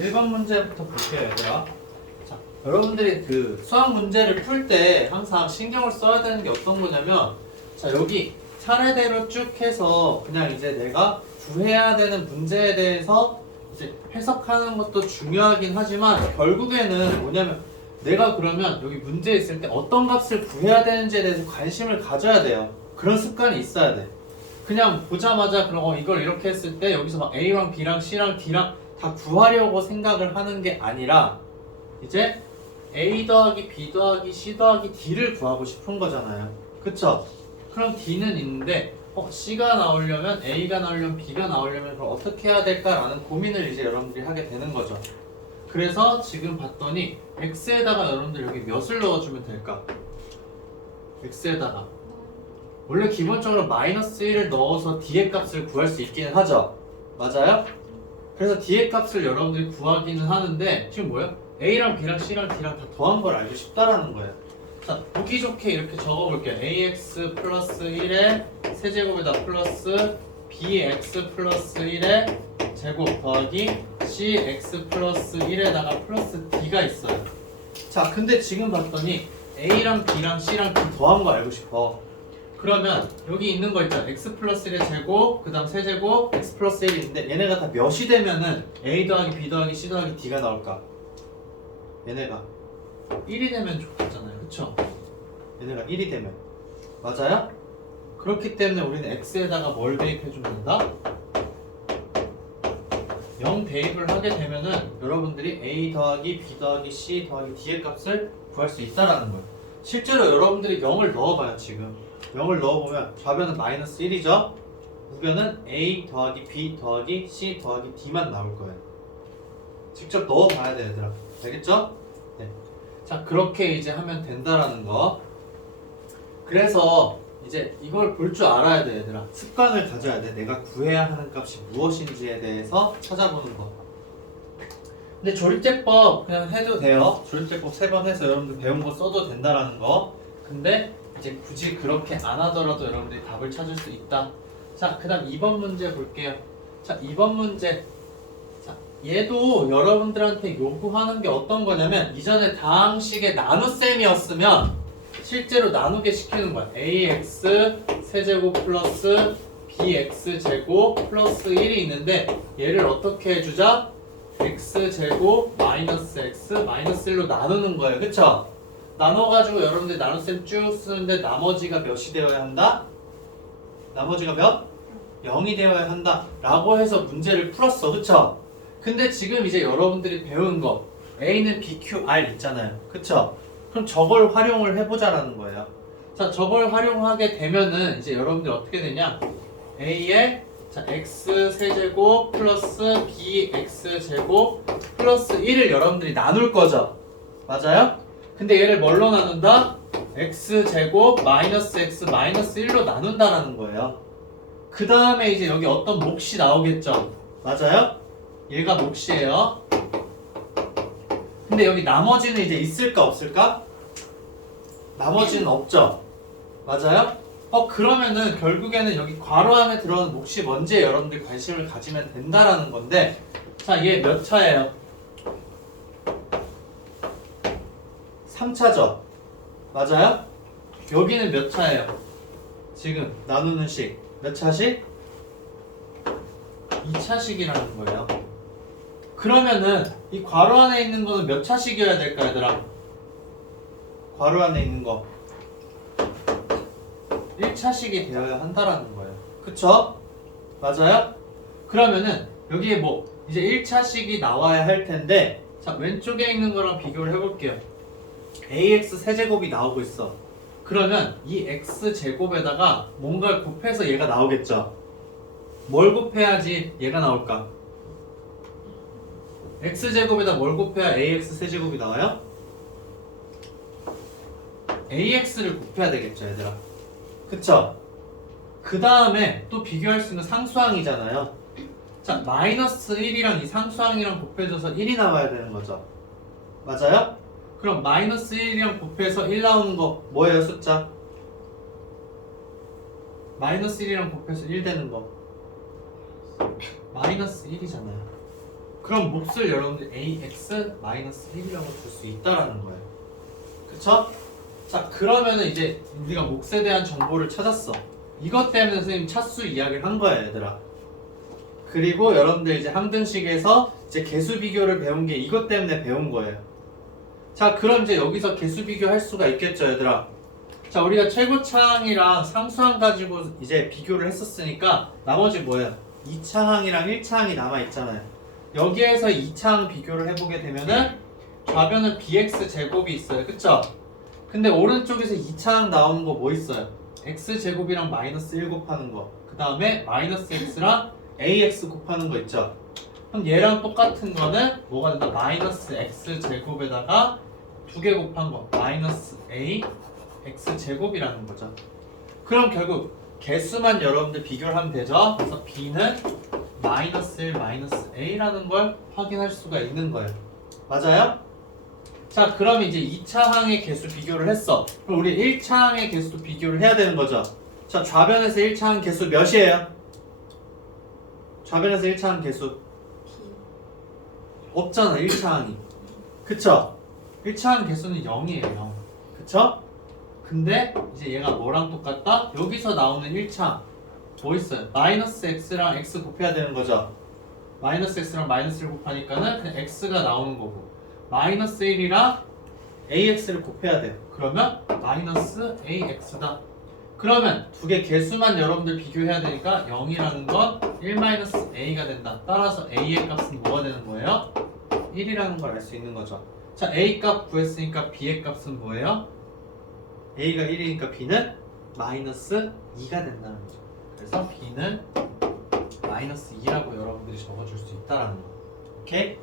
1번 문제부터 볼게요, 얘들아. 자, 여러분들이 그 수학 문제를 풀 때 항상 신경을 써야 되는 게 어떤 거냐면, 자, 여기 차례대로 쭉 해서 그냥 이제 내가 구해야 되는 문제에 대해서 이제 해석하는 것도 중요하긴 하지만, 결국에는 뭐냐면, 내가 그러면 여기 문제 있을 때 어떤 값을 구해야 되는지에 대해서 관심을 가져야 돼요. 그런 습관이 있어야 돼. 그냥 보자마자 그럼 이걸 이렇게 했을 때 여기서 막 A랑 B랑 C랑 D랑 다 구하려고 생각을 하는 게 아니라 이제 A 더하기 B 더하기 C 더하기 D를 구하고 싶은 거잖아요. 그쵸? 그럼 D는 있는데 C가 나오려면 A가 나오려면 B가 나오려면 그럼 어떻게 해야 될까라는 고민을 이제 여러분들이 하게 되는 거죠. 그래서 지금 봤더니 X에다가 여러분들 여기 몇을 넣어주면 될까? X에다가 원래 기본적으로 마이너스 1을 넣어서 D의 값을 구할 수 있기는 하죠. 맞아요? 그래서 D의 값을 여러분들이 구하기는 하는데 지금 뭐예요? A랑 B랑 C랑 D랑 다 더한 걸 알고 싶다라는 거예요. 자, 보기 좋게 이렇게 적어볼게요. AX 플러스 1의 세제곱에다 플러스 BX 플러스 1의 제곱 더하기 CX 플러스 1에다가 플러스 D가 있어요. 자, 근데 지금 봤더니 A랑 B랑 C랑 D 더한 거 알고 싶어. 그러면 여기 있는 거 있잖아. x 플러스 1의 제곱, 그 다음 세제곱, x 플러스 1이 있는데 얘네가 다 몇이 되면은 a 더하기 b 더하기 c 더하기 d가 나올까? 얘네가 1이 되면 좋겠잖아요. 그쵸? 얘네가 1이 되면 맞아요? 그렇기 때문에 우리는 x에다가 뭘 대입해주면 된다? 0 대입을 하게 되면은 여러분들이 a 더하기 b 더하기 c 더하기 d의 값을 구할 수 있다라는 거예요. 실제로 여러분들이 0을 넣어봐요. 지금 0을 넣어보면 좌변은 마이너스 1이죠. 우변은 a 더하기 b 더하기 c 더하기 d만 나올 거예요. 직접 넣어봐야 돼요, 얘들아. 알겠죠? 네. 자, 그렇게 이제 하면 된다라는 거. 그래서 이제 이걸 볼 줄 알아야 돼, 얘들아. 습관을 가져야 돼. 내가 구해야 하는 값이 무엇인지에 대해서 찾아보는 거. 근데 조립제법 그냥 해도 돼요. 조립제법 3번 해서 여러분들 배운 거 써도 된다라는 거. 근데 이제 굳이 그렇게 안 하더라도 여러분들이 답을 찾을 수 있다. 자, 그 다음 2번 문제 볼게요. 자, 2번 문제. 자, 얘도 여러분들한테 요구하는 게 어떤 거냐면 이전에 다항식의 나눗셈이었으면 실제로 나누게 시키는 거야. ax 세제곱 플러스 bx제곱 플러스 1이 있는데 얘를 어떻게 해주자? x제곱 마이너스 x 마이너스 1로 나누는 거예요. 그쵸? 나눠가지고 여러분들 나눗셈 쭉 쓰는데 나머지가 몇이 되어야 한다? 나머지가 몇? 0이 되어야 한다 라고 해서 문제를 풀었어. 그쵸? 근데 지금 이제 여러분들이 배운 거 A는 BQR 있잖아요. 그쵸? 그럼 저걸 활용을 해보자라는 거예요. 자, 저걸 활용하게 되면은 이제 여러분들이 어떻게 되냐? A에 자, x 세제곱 플러스 bx제곱 플러스 1을 여러분들이 나눌 거죠. 맞아요? 근데 얘를 뭘로 나눈다? x제곱 마이너스 x 마이너스 1로 나눈다라는 거예요. 그 다음에 이제 여기 어떤 몫이 나오겠죠? 맞아요? 얘가 몫이에요. 근데 여기 나머지는 이제 있을까 없을까? 나머지는 없죠? 맞아요? 그러면은 결국에는 여기 괄호 안에 들어가는 몫이 뭔지에 여러분들 관심을 가지면 된다라는 건데 자, 얘 몇 차예요? 3차죠? 맞아요? 여기는 몇 차예요? 지금 나누는 식 몇 차식? 2차식이라는 거예요. 그러면은 이 괄호 안에 있는 거는 몇 차식이어야 될까, 얘들아? 괄호 안에 있는 거 1차식이 되어야 한다라는 거예요. 그쵸? 맞아요? 그러면은 여기에 뭐 이제 1차식이 나와야 할 텐데 자, 왼쪽에 있는 거랑 비교를 해볼게요. ax 세제곱이 나오고 있어. 그러면 이 x제곱에다가 뭔가를 곱해서 얘가 나오겠죠? 뭘 곱해야지 얘가 나올까? x제곱에다 뭘 곱해야 ax 세제곱이 나와요? ax를 곱해야 되겠죠, 얘들아. 그쵸? 그 다음에 또 비교할 수 있는 상수항이잖아요. 자, 마이너스 1이랑 이 상수항이랑 곱해줘서 1이 나와야 되는 거죠. 맞아요? 그럼 마이너스 1이랑 곱해서 1 나오는 거 뭐예요, 숫자? 마이너스 1이랑 곱해서 1 되는 거 마이너스 1이잖아요. 그럼 몫을 여러분들 ax-1이라고 줄 수 있다라는 거예요. 그쵸? 자, 그러면은 이제 우리가 몫에 대한 정보를 찾았어. 이것 때문에 선생님 차수 이야기를 한 거예요, 얘들아. 그리고 여러분들 이제 항등식에서 이제 개수 비교를 배운 게 이것 때문에 배운 거예요. 자, 그럼 이제 여기서 개수 비교할 수가 있겠죠, 얘들아. 자, 우리가 최고차항이랑 상수항 가지고 이제 비교를 했었으니까 나머지 뭐예요? 2차항이랑 1차항이 남아있잖아요. 여기에서 2차항 비교를 해보게 되면은 좌변은 bx 제곱이 있어요. 그쵸? 근데 오른쪽에서 2차항 나오는 거 뭐 있어요? x 제곱이랑 마이너스 1 곱하는 거. 그 다음에 마이너스 x랑 ax 곱하는 거 있죠? 그럼 얘랑 똑같은 거는 뭐가 된다? 마이너스 x 제곱에다가 2개 곱한 거 마이너스 a x 제곱이라는 거죠. 그럼 결국 개수만 여러분들 비교를 하면 되죠. 그래서 b는 마이너스 1 마이너스 a라는 걸 확인할 수가 있는 거예요. 맞아요? 자, 그럼 이제 2차항의 개수 비교를 했어. 그럼 우리 1차항의 개수도 비교를 해야 되는 거죠. 자, 좌변에서 1차항 개수 몇이에요? 좌변에서 1차항 개수 없잖아, 1차항이. 그쵸? 1차항 개수는 0이에요, 0. 그쵸? 근데 이제 얘가 뭐랑 똑같다? 여기서 나오는 1차항 뭐 있어요? 마이너스 x랑 x 곱해야 되는 거죠. 마이너스 x랑 마이너스 1 곱하니까는 그냥 x가 나오는 거고, 마이너스 1이랑 ax를 곱해야 돼요. 그러면 마이너스 ax다. 그러면 두 개 개수만 여러분들 비교해야 되니까 0이라는 건 1-a가 된다. 따라서 a의 값은 뭐가 되는 거예요? 1이라는 걸 알 수 있는 거죠. 자, a 값 구했으니까 b의 값은 뭐예요? a가 1이니까 b는 마이너스 2가 된다는 거죠. 그래서 b는 마이너스 2라고 여러분들이 적어줄 수 있다라는 거. 오케이?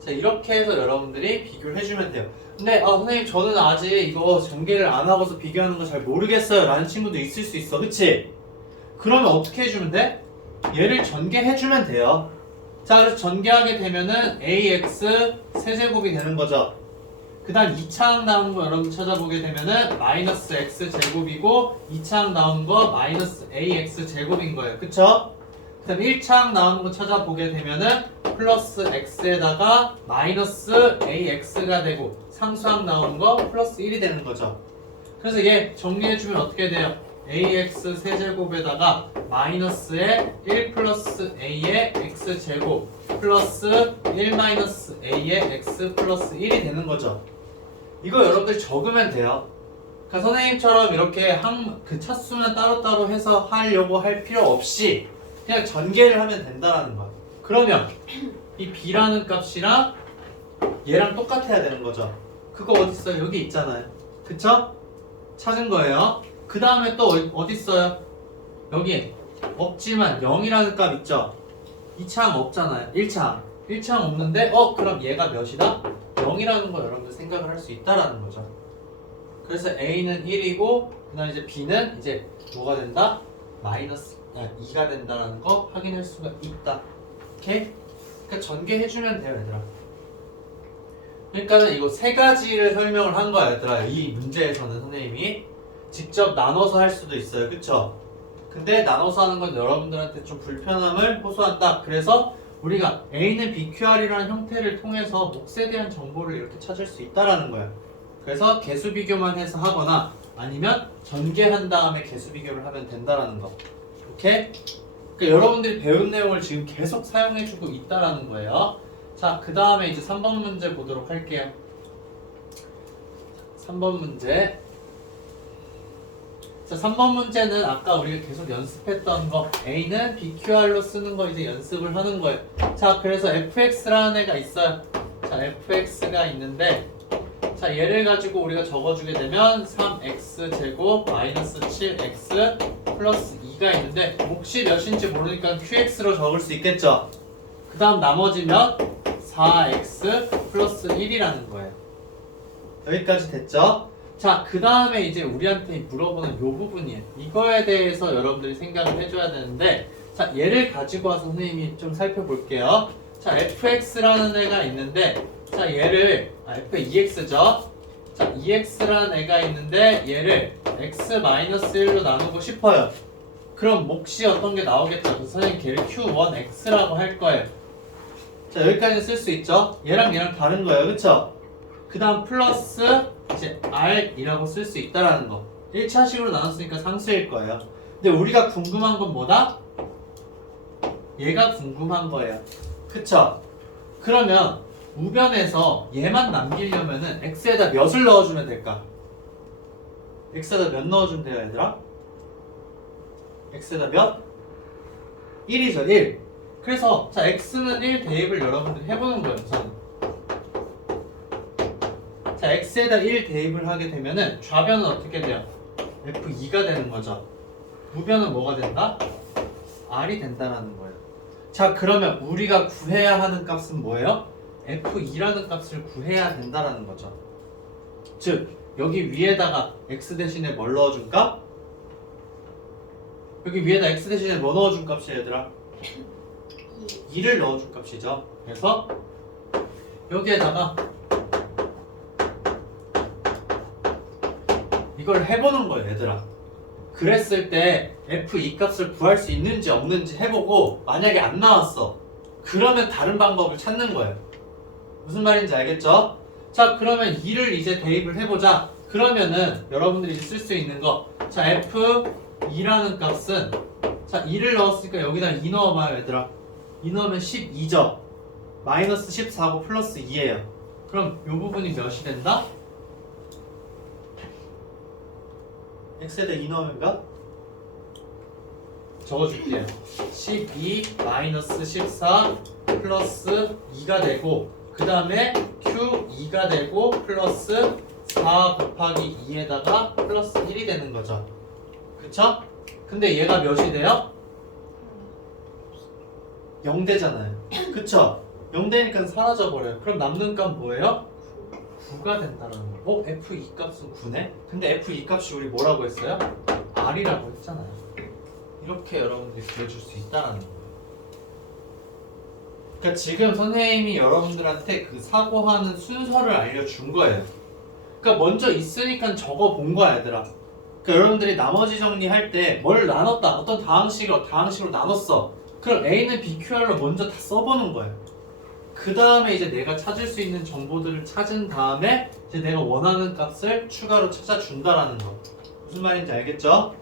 자, 이렇게 해서 여러분들이 비교를 해주면 돼요. 근데 선생님 저는 아직 이거 전개를 안 하고서 비교하는 거 잘 모르겠어요 라는 친구도 있을 수 있어. 그치? 그러면 어떻게 해주면 돼? 얘를 전개해주면 돼요. 자, 그래서 전개하게 되면은 ax 세제곱이 되는 거죠. 그 다음 2차항 나오는 거 여러분 찾아보게 되면은 마이너스 x 제곱이고 2차항 나오는 거 마이너스 ax 제곱인 거예요. 그쵸? 그 다음 1차항 나오는 거 찾아보게 되면은 플러스 x에다가 마이너스 ax가 되고 상수항 나오는 거 플러스 1이 되는 거죠. 그래서 얘 정리해주면 어떻게 돼요? ax 세제곱에다가 마이너스에 1 플러스 a의 x제곱 플러스 1 마이너스 a의 x 플러스 1이 되는 거죠. 이거 여러분들 적으면 돼요. 그러니까 선생님처럼 이렇게 그 차수만 따로따로 해서 하려고 할 필요 없이 그냥 전개를 하면 된다라는 거야. 그러면 이 b라는 값이랑 얘랑 똑같아야 되는 거죠. 그거 어딨어요? 여기 있잖아요. 그쵸? 찾은 거예요. 그 다음에 또 어딨어요? 여기 없지만 0이라는 값 있죠? 2차항 없잖아요. 1차항 없는데 그럼 얘가 몇이다? 0이라는 거 여러분들 생각을 할 수 있다라는 거죠. 그래서 a는 1이고 그 다음에 이제 b는 이제 뭐가 된다? 마이너스 2가 된다는 거 확인할 수가 있다. 오케이? 그러니까 전개해주면 돼요, 얘들아. 그러니까는 이거 세 가지를 설명을 한 거야, 얘들아. 이 문제에서는 선생님이 직접 나눠서 할 수도 있어요. 그쵸? 근데 나눠서 하는 건 여러분들한테 좀 불편함을 호소한다. 그래서 우리가 A는 BQR이라는 형태를 통해서 몫에 대한 정보를 이렇게 찾을 수 있다라는 거예요. 그래서 개수 비교만 해서 하거나 아니면 전개한 다음에 개수 비교를 하면 된다라는 거. 오케이? 그러니까 여러분들이 배운 내용을 지금 계속 사용해주고 있다라는 거예요. 자, 그 다음에 이제 3번 문제 보도록 할게요. 3번 문제. 자, 3번 문제는 아까 우리가 계속 연습했던 거 A는 BQR로 쓰는 거 이제 연습을 하는 거예요. 자, 그래서 fx라는 애가 있어요. 자, fx가 있는데 자, 얘를 가지고 우리가 적어주게 되면 3x 제곱 마이너스 7x 플러스 2가 있는데 몫이 몇인지 모르니까 qx로 적을 수 있겠죠. 그 다음 나머지 몇? 4x 플러스 1이라는 거예요. 여기까지 됐죠? 자, 그 다음에 이제 우리한테 물어보는 요 부분이에요. 이거에 대해서 여러분들이 생각을 해줘야 되는데 자, 얘를 가지고 와서 선생님이 좀 살펴볼게요. 자, fx라는 애가 있는데 자, 얘를 f2x죠. 자, 2x라는 애가 있는데 얘를 x-1로 나누고 싶어요. 그럼 몫이 어떤 게 나오겠죠? 그래서 선생님 걔를 q1x라고 할 거예요. 자, 여기까지는 쓸 수 있죠? 얘랑 다른 거예요. 그쵸? 그 다음 플러스 이제 R이라고 쓸 수 있다라는 거. 1차식으로 나눴으니까 상수일 거예요. 근데 우리가 궁금한 건 뭐다? 얘가 궁금한 거예요. 그쵸? 그러면 우변에서 얘만 남기려면은 x에다 몇을 넣어주면 될까? x에다 몇 넣어주면 돼요, 얘들아? x에다 몇? 1이죠, 1. 그래서 자 x는 1 대입을 여러분들이 해보는 거예요, 우선. 자, x에다 1 대입을 하게 되면은 좌변은 어떻게 돼요? f2가 되는 거죠. 우변은 뭐가 된다? r이 된다라는 거예요. 자, 그러면 우리가 구해야 하는 값은 뭐예요? f2라는 값을 구해야 된다라는 거죠. 즉, 여기 위에다가 x 대신에 뭘 넣어줄까? 여기 위에다 x 대신에 뭐 넣어줄 값이야, 얘들아? 2를 넣어줄 값이죠. 그래서 여기에다가 이걸 해보는 거예요, 얘들아. 그랬을 때 f2 값을 구할 수 있는지 없는지 해보고 만약에 안 나왔어. 그러면 다른 방법을 찾는 거예요. 무슨 말인지 알겠죠? 자, 그러면 2를 이제 대입을 해보자. 그러면은 여러분들이 쓸 수 있는 거, 자, f2라는 값은, 자, 2를 넣었으니까 여기다 2 넣어봐요, 얘들아. 2 넣으면 12죠. 마이너스 14고 플러스 2예요. 그럼 이 부분이 몇이 된다? x에다 2 넣으면 몇? 적어줄게요. 12 마이너스 14 플러스 2가 되고, 그 다음에 q2가 되고 플러스 4 곱하기 2에다가 플러스 1이 되는 거죠. 그쵸? 근데 얘가 몇이 돼요? 0되잖아요. 그쵸? 0되니까 사라져버려요. 그럼 남는 값 뭐예요? 9가 된다는 거. f2 값은 9네? 근데 f2 값이 우리 뭐라고 했어요? r이라고 했잖아요. 이렇게 여러분들이 구해줄 수 있다는 거예요. 그러니까 지금 선생님이 여러분들한테 그 사고하는 순서를 알려준 거예요. 그러니까 먼저 있으니까 적어본 거야, 얘들아. 그러니까 여러분들이 나머지 정리할 때 뭘 나눴다, 어떤 다항식으로 나눴어. 그럼 A는 BQR로 먼저 다 써보는 거예요. 그 다음에 이제 내가 찾을 수 있는 정보들을 찾은 다음에 이제 내가 원하는 값을 추가로 찾아준다라는 거. 무슨 말인지 알겠죠?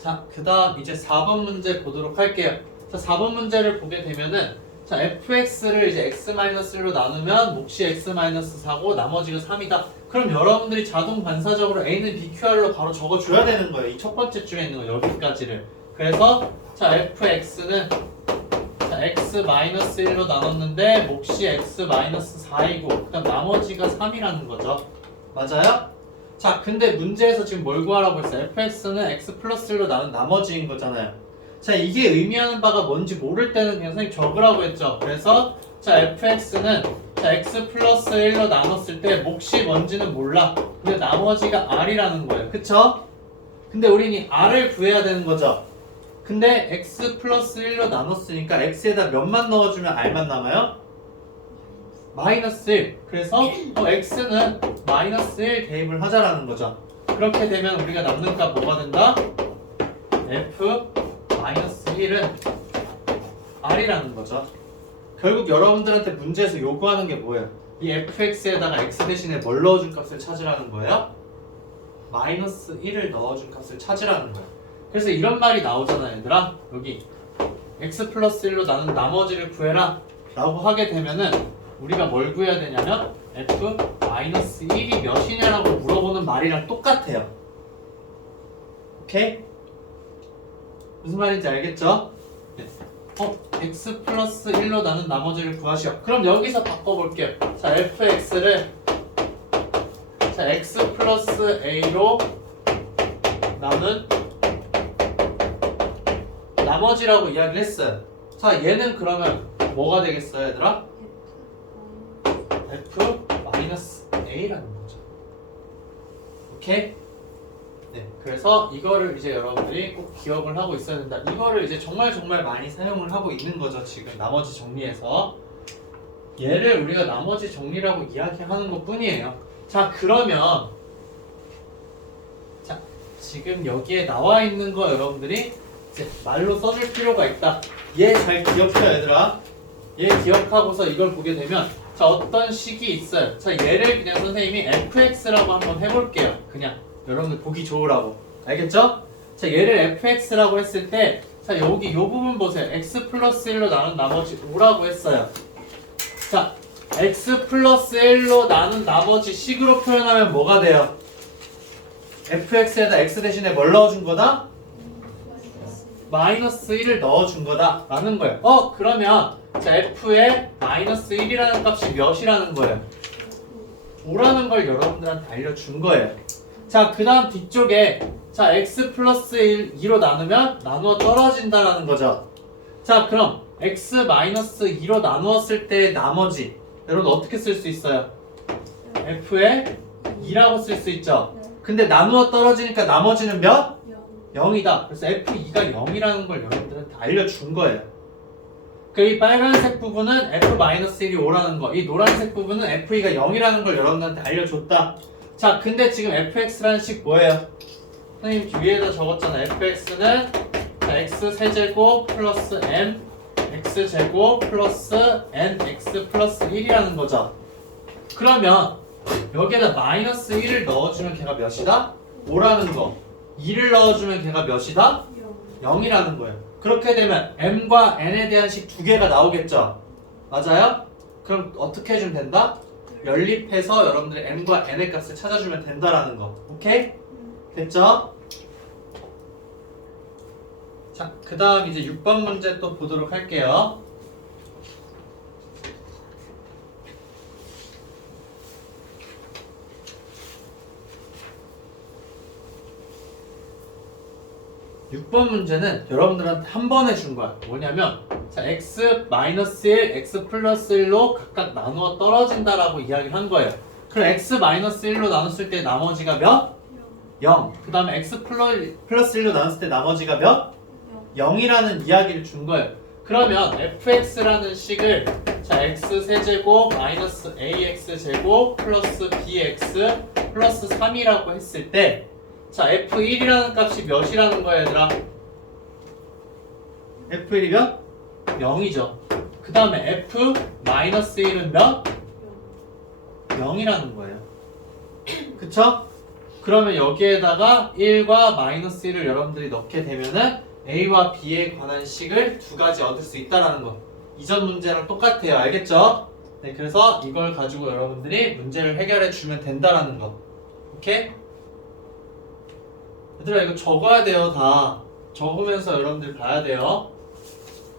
자, 그 다음 이제 4번 문제 보도록 할게요. 자, 4번 문제를 보게 되면은, 자, fx를 이제 x-1로 나누면 몫이 x-4고 나머지가 3이다. 그럼 여러분들이 자동 반사적으로 a는 bqr로 바로 적어줘야 되는 거예요. 이 첫 번째 줄에 있는 거 여기까지를. 그래서 자, fx는 자, x-1로 나눴는데 몫이 x-4이고 그 다음 나머지가 3이라는 거죠. 맞아요? 자, 근데 문제에서 지금 뭘 구하라고 했어요? fx는 x 플러스 1로 나눈 나머지인 거잖아요. 자, 이게 의미하는 바가 뭔지 모를 때는 그냥 선생님 적으라고 했죠. 그래서 자, fx는 자, x 플러스 1로 나눴을 때 몫이 뭔지는 몰라. 근데 나머지가 r이라는 거예요. 그쵸? 근데 우리는 이 r을 구해야 되는 거죠. 근데 x 플러스 1로 나눴으니까 x에다 몇만 넣어주면 r만 남아요? 마이너스 1. 그래서 x는 마이너스 1 대입을 하자라는 거죠. 그렇게 되면 우리가 남는 값 뭐가 된다? f 마이너스 1은 r이라는 거죠. 결국 여러분들한테 문제에서 요구하는 게 뭐예요? 이 fx에다가 x 대신에 뭘 넣어준 값을 찾으라는 거예요? 마이너스 1을 넣어준 값을 찾으라는 거예요. 그래서 이런 말이 나오잖아요, 얘들아. 여기 x 플러스 1로 나눈 나머지를 구해라 라고 하게 되면은 우리가 뭘 구해야 되냐면 f 마이너스 1이 몇이냐라고 물어보는 말이랑 똑같아요. 오케이? 무슨 말인지 알겠죠? 네. x 플러스 1로 나눈 나머지를 구하시오. 그럼 여기서 바꿔볼게요. 자, fx를 자, x 플러스 a로 나눈 나머지라고 이야기를 했어요. 자, 얘는 그러면 뭐가 되겠어요, 얘들아? f 마이너스 a라는 거죠. 오케이? 네, 그래서 이거를 이제 여러분들이 꼭 기억을 하고 있어야 된다. 이거를 이제 정말 많이 사용을 하고 있는 거죠. 지금 나머지 정리해서 얘를 우리가 나머지 정리라고 이야기하는 것 뿐이에요. 자, 그러면 자, 지금 여기에 나와 있는 거 여러분들이 이제 말로 써줄 필요가 있다. 얘 잘 기억해요 얘들아. 얘 기억하고서 이걸 보게 되면 자 어떤 식이 있어요. 자 얘를 그냥 선생님이 fx라고 한번 해볼게요. 그냥 여러분들 보기 좋으라고. 알겠죠? 자 얘를 fx라고 했을 때 자 여기 요 부분 보세요. x 플러스 1로 나눈 나머지 5라고 했어요. 자 x 플러스 1로 나눈 나머지 식으로 표현하면 뭐가 돼요? fx에다 x 대신에 뭘 넣어준 거다? 마이너스 1을 넣어준 거다 라는 거예요. 그러면 자 f의 마이너스 1이라는 값이 몇이라는 거예요? 5라는 걸 여러분들한테 알려준 거예요. 자 그 다음 뒤쪽에 자 x 플러스 2로 나누면 나누어 떨어진다라는 거죠. 자 그럼 x 마이너스 2로 나누었을 때 나머지 여러분 어떻게 쓸 수 있어요? f의 2라고 쓸 수 있죠. 근데 나누어 떨어지니까 나머지는 몇? 0이다. 그래서 f2가 0이라는 걸 여러분들한테 알려준 거예요. 이 빨간색 부분은 f-1이 5라는 거, 이 노란색 부분은 f2가 0이라는 걸 여러분들한테 알려줬다. 자, 근데 지금 fx라는 식 뭐예요? 선생님 위에다 적었잖아. fx는 x-세제곱 플러스 m x제곱 플러스 nx 플러스 1이라는 거죠. 그러면 여기에다 마이너스 1을 넣어주면 걔가 몇이다? 5라는 거. 2를 넣어주면 걔가 몇이다? 0이라는 거예요. 그렇게 되면 m과 n에 대한 식 두 개가 나오겠죠? 맞아요? 그럼 어떻게 해주면 된다? 연립해서 여러분들이 m과 n의 값을 찾아주면 된다라는 거. 오케이? 됐죠? 자, 그 다음 이제 6번 문제 또 보도록 할게요. (6번) 문제는 여러분들한테 한 번에 준 거야. 뭐냐면 자 x-1, x 플러스 1로 각각 나누어 떨어진다라고 이야기를 한 거예요. 그럼 x-1로 나눴을 때 나머지가 몇? 0. 그 다음에 x 플러스 1로 나눴을 때 나머지가 몇? 0이라는 이야기를 준 거예요. 그러면 fx라는 식을 자 x세제곱 마이너스 ax제곱 플러스 bx 플러스 3이라고 했을 때 자 f1이라는 값이 몇이라는 거야 얘들아? f1이 몇? 0이죠. 그 다음에 f-1은 몇? 0이라는 거예요. 그쵸? 그러면 여기에다가 1과 마이너스 1을 여러분들이 넣게 되면은 a와 b에 관한 식을 두 가지 얻을 수 있다라는 거. 이전 문제랑 똑같아요. 알겠죠? 네, 그래서 이걸 가지고 여러분들이 문제를 해결해 주면 된다라는 거. 오케이? 얘들아 이거 적어야 돼요. 다 적으면서 여러분들 봐야 돼요.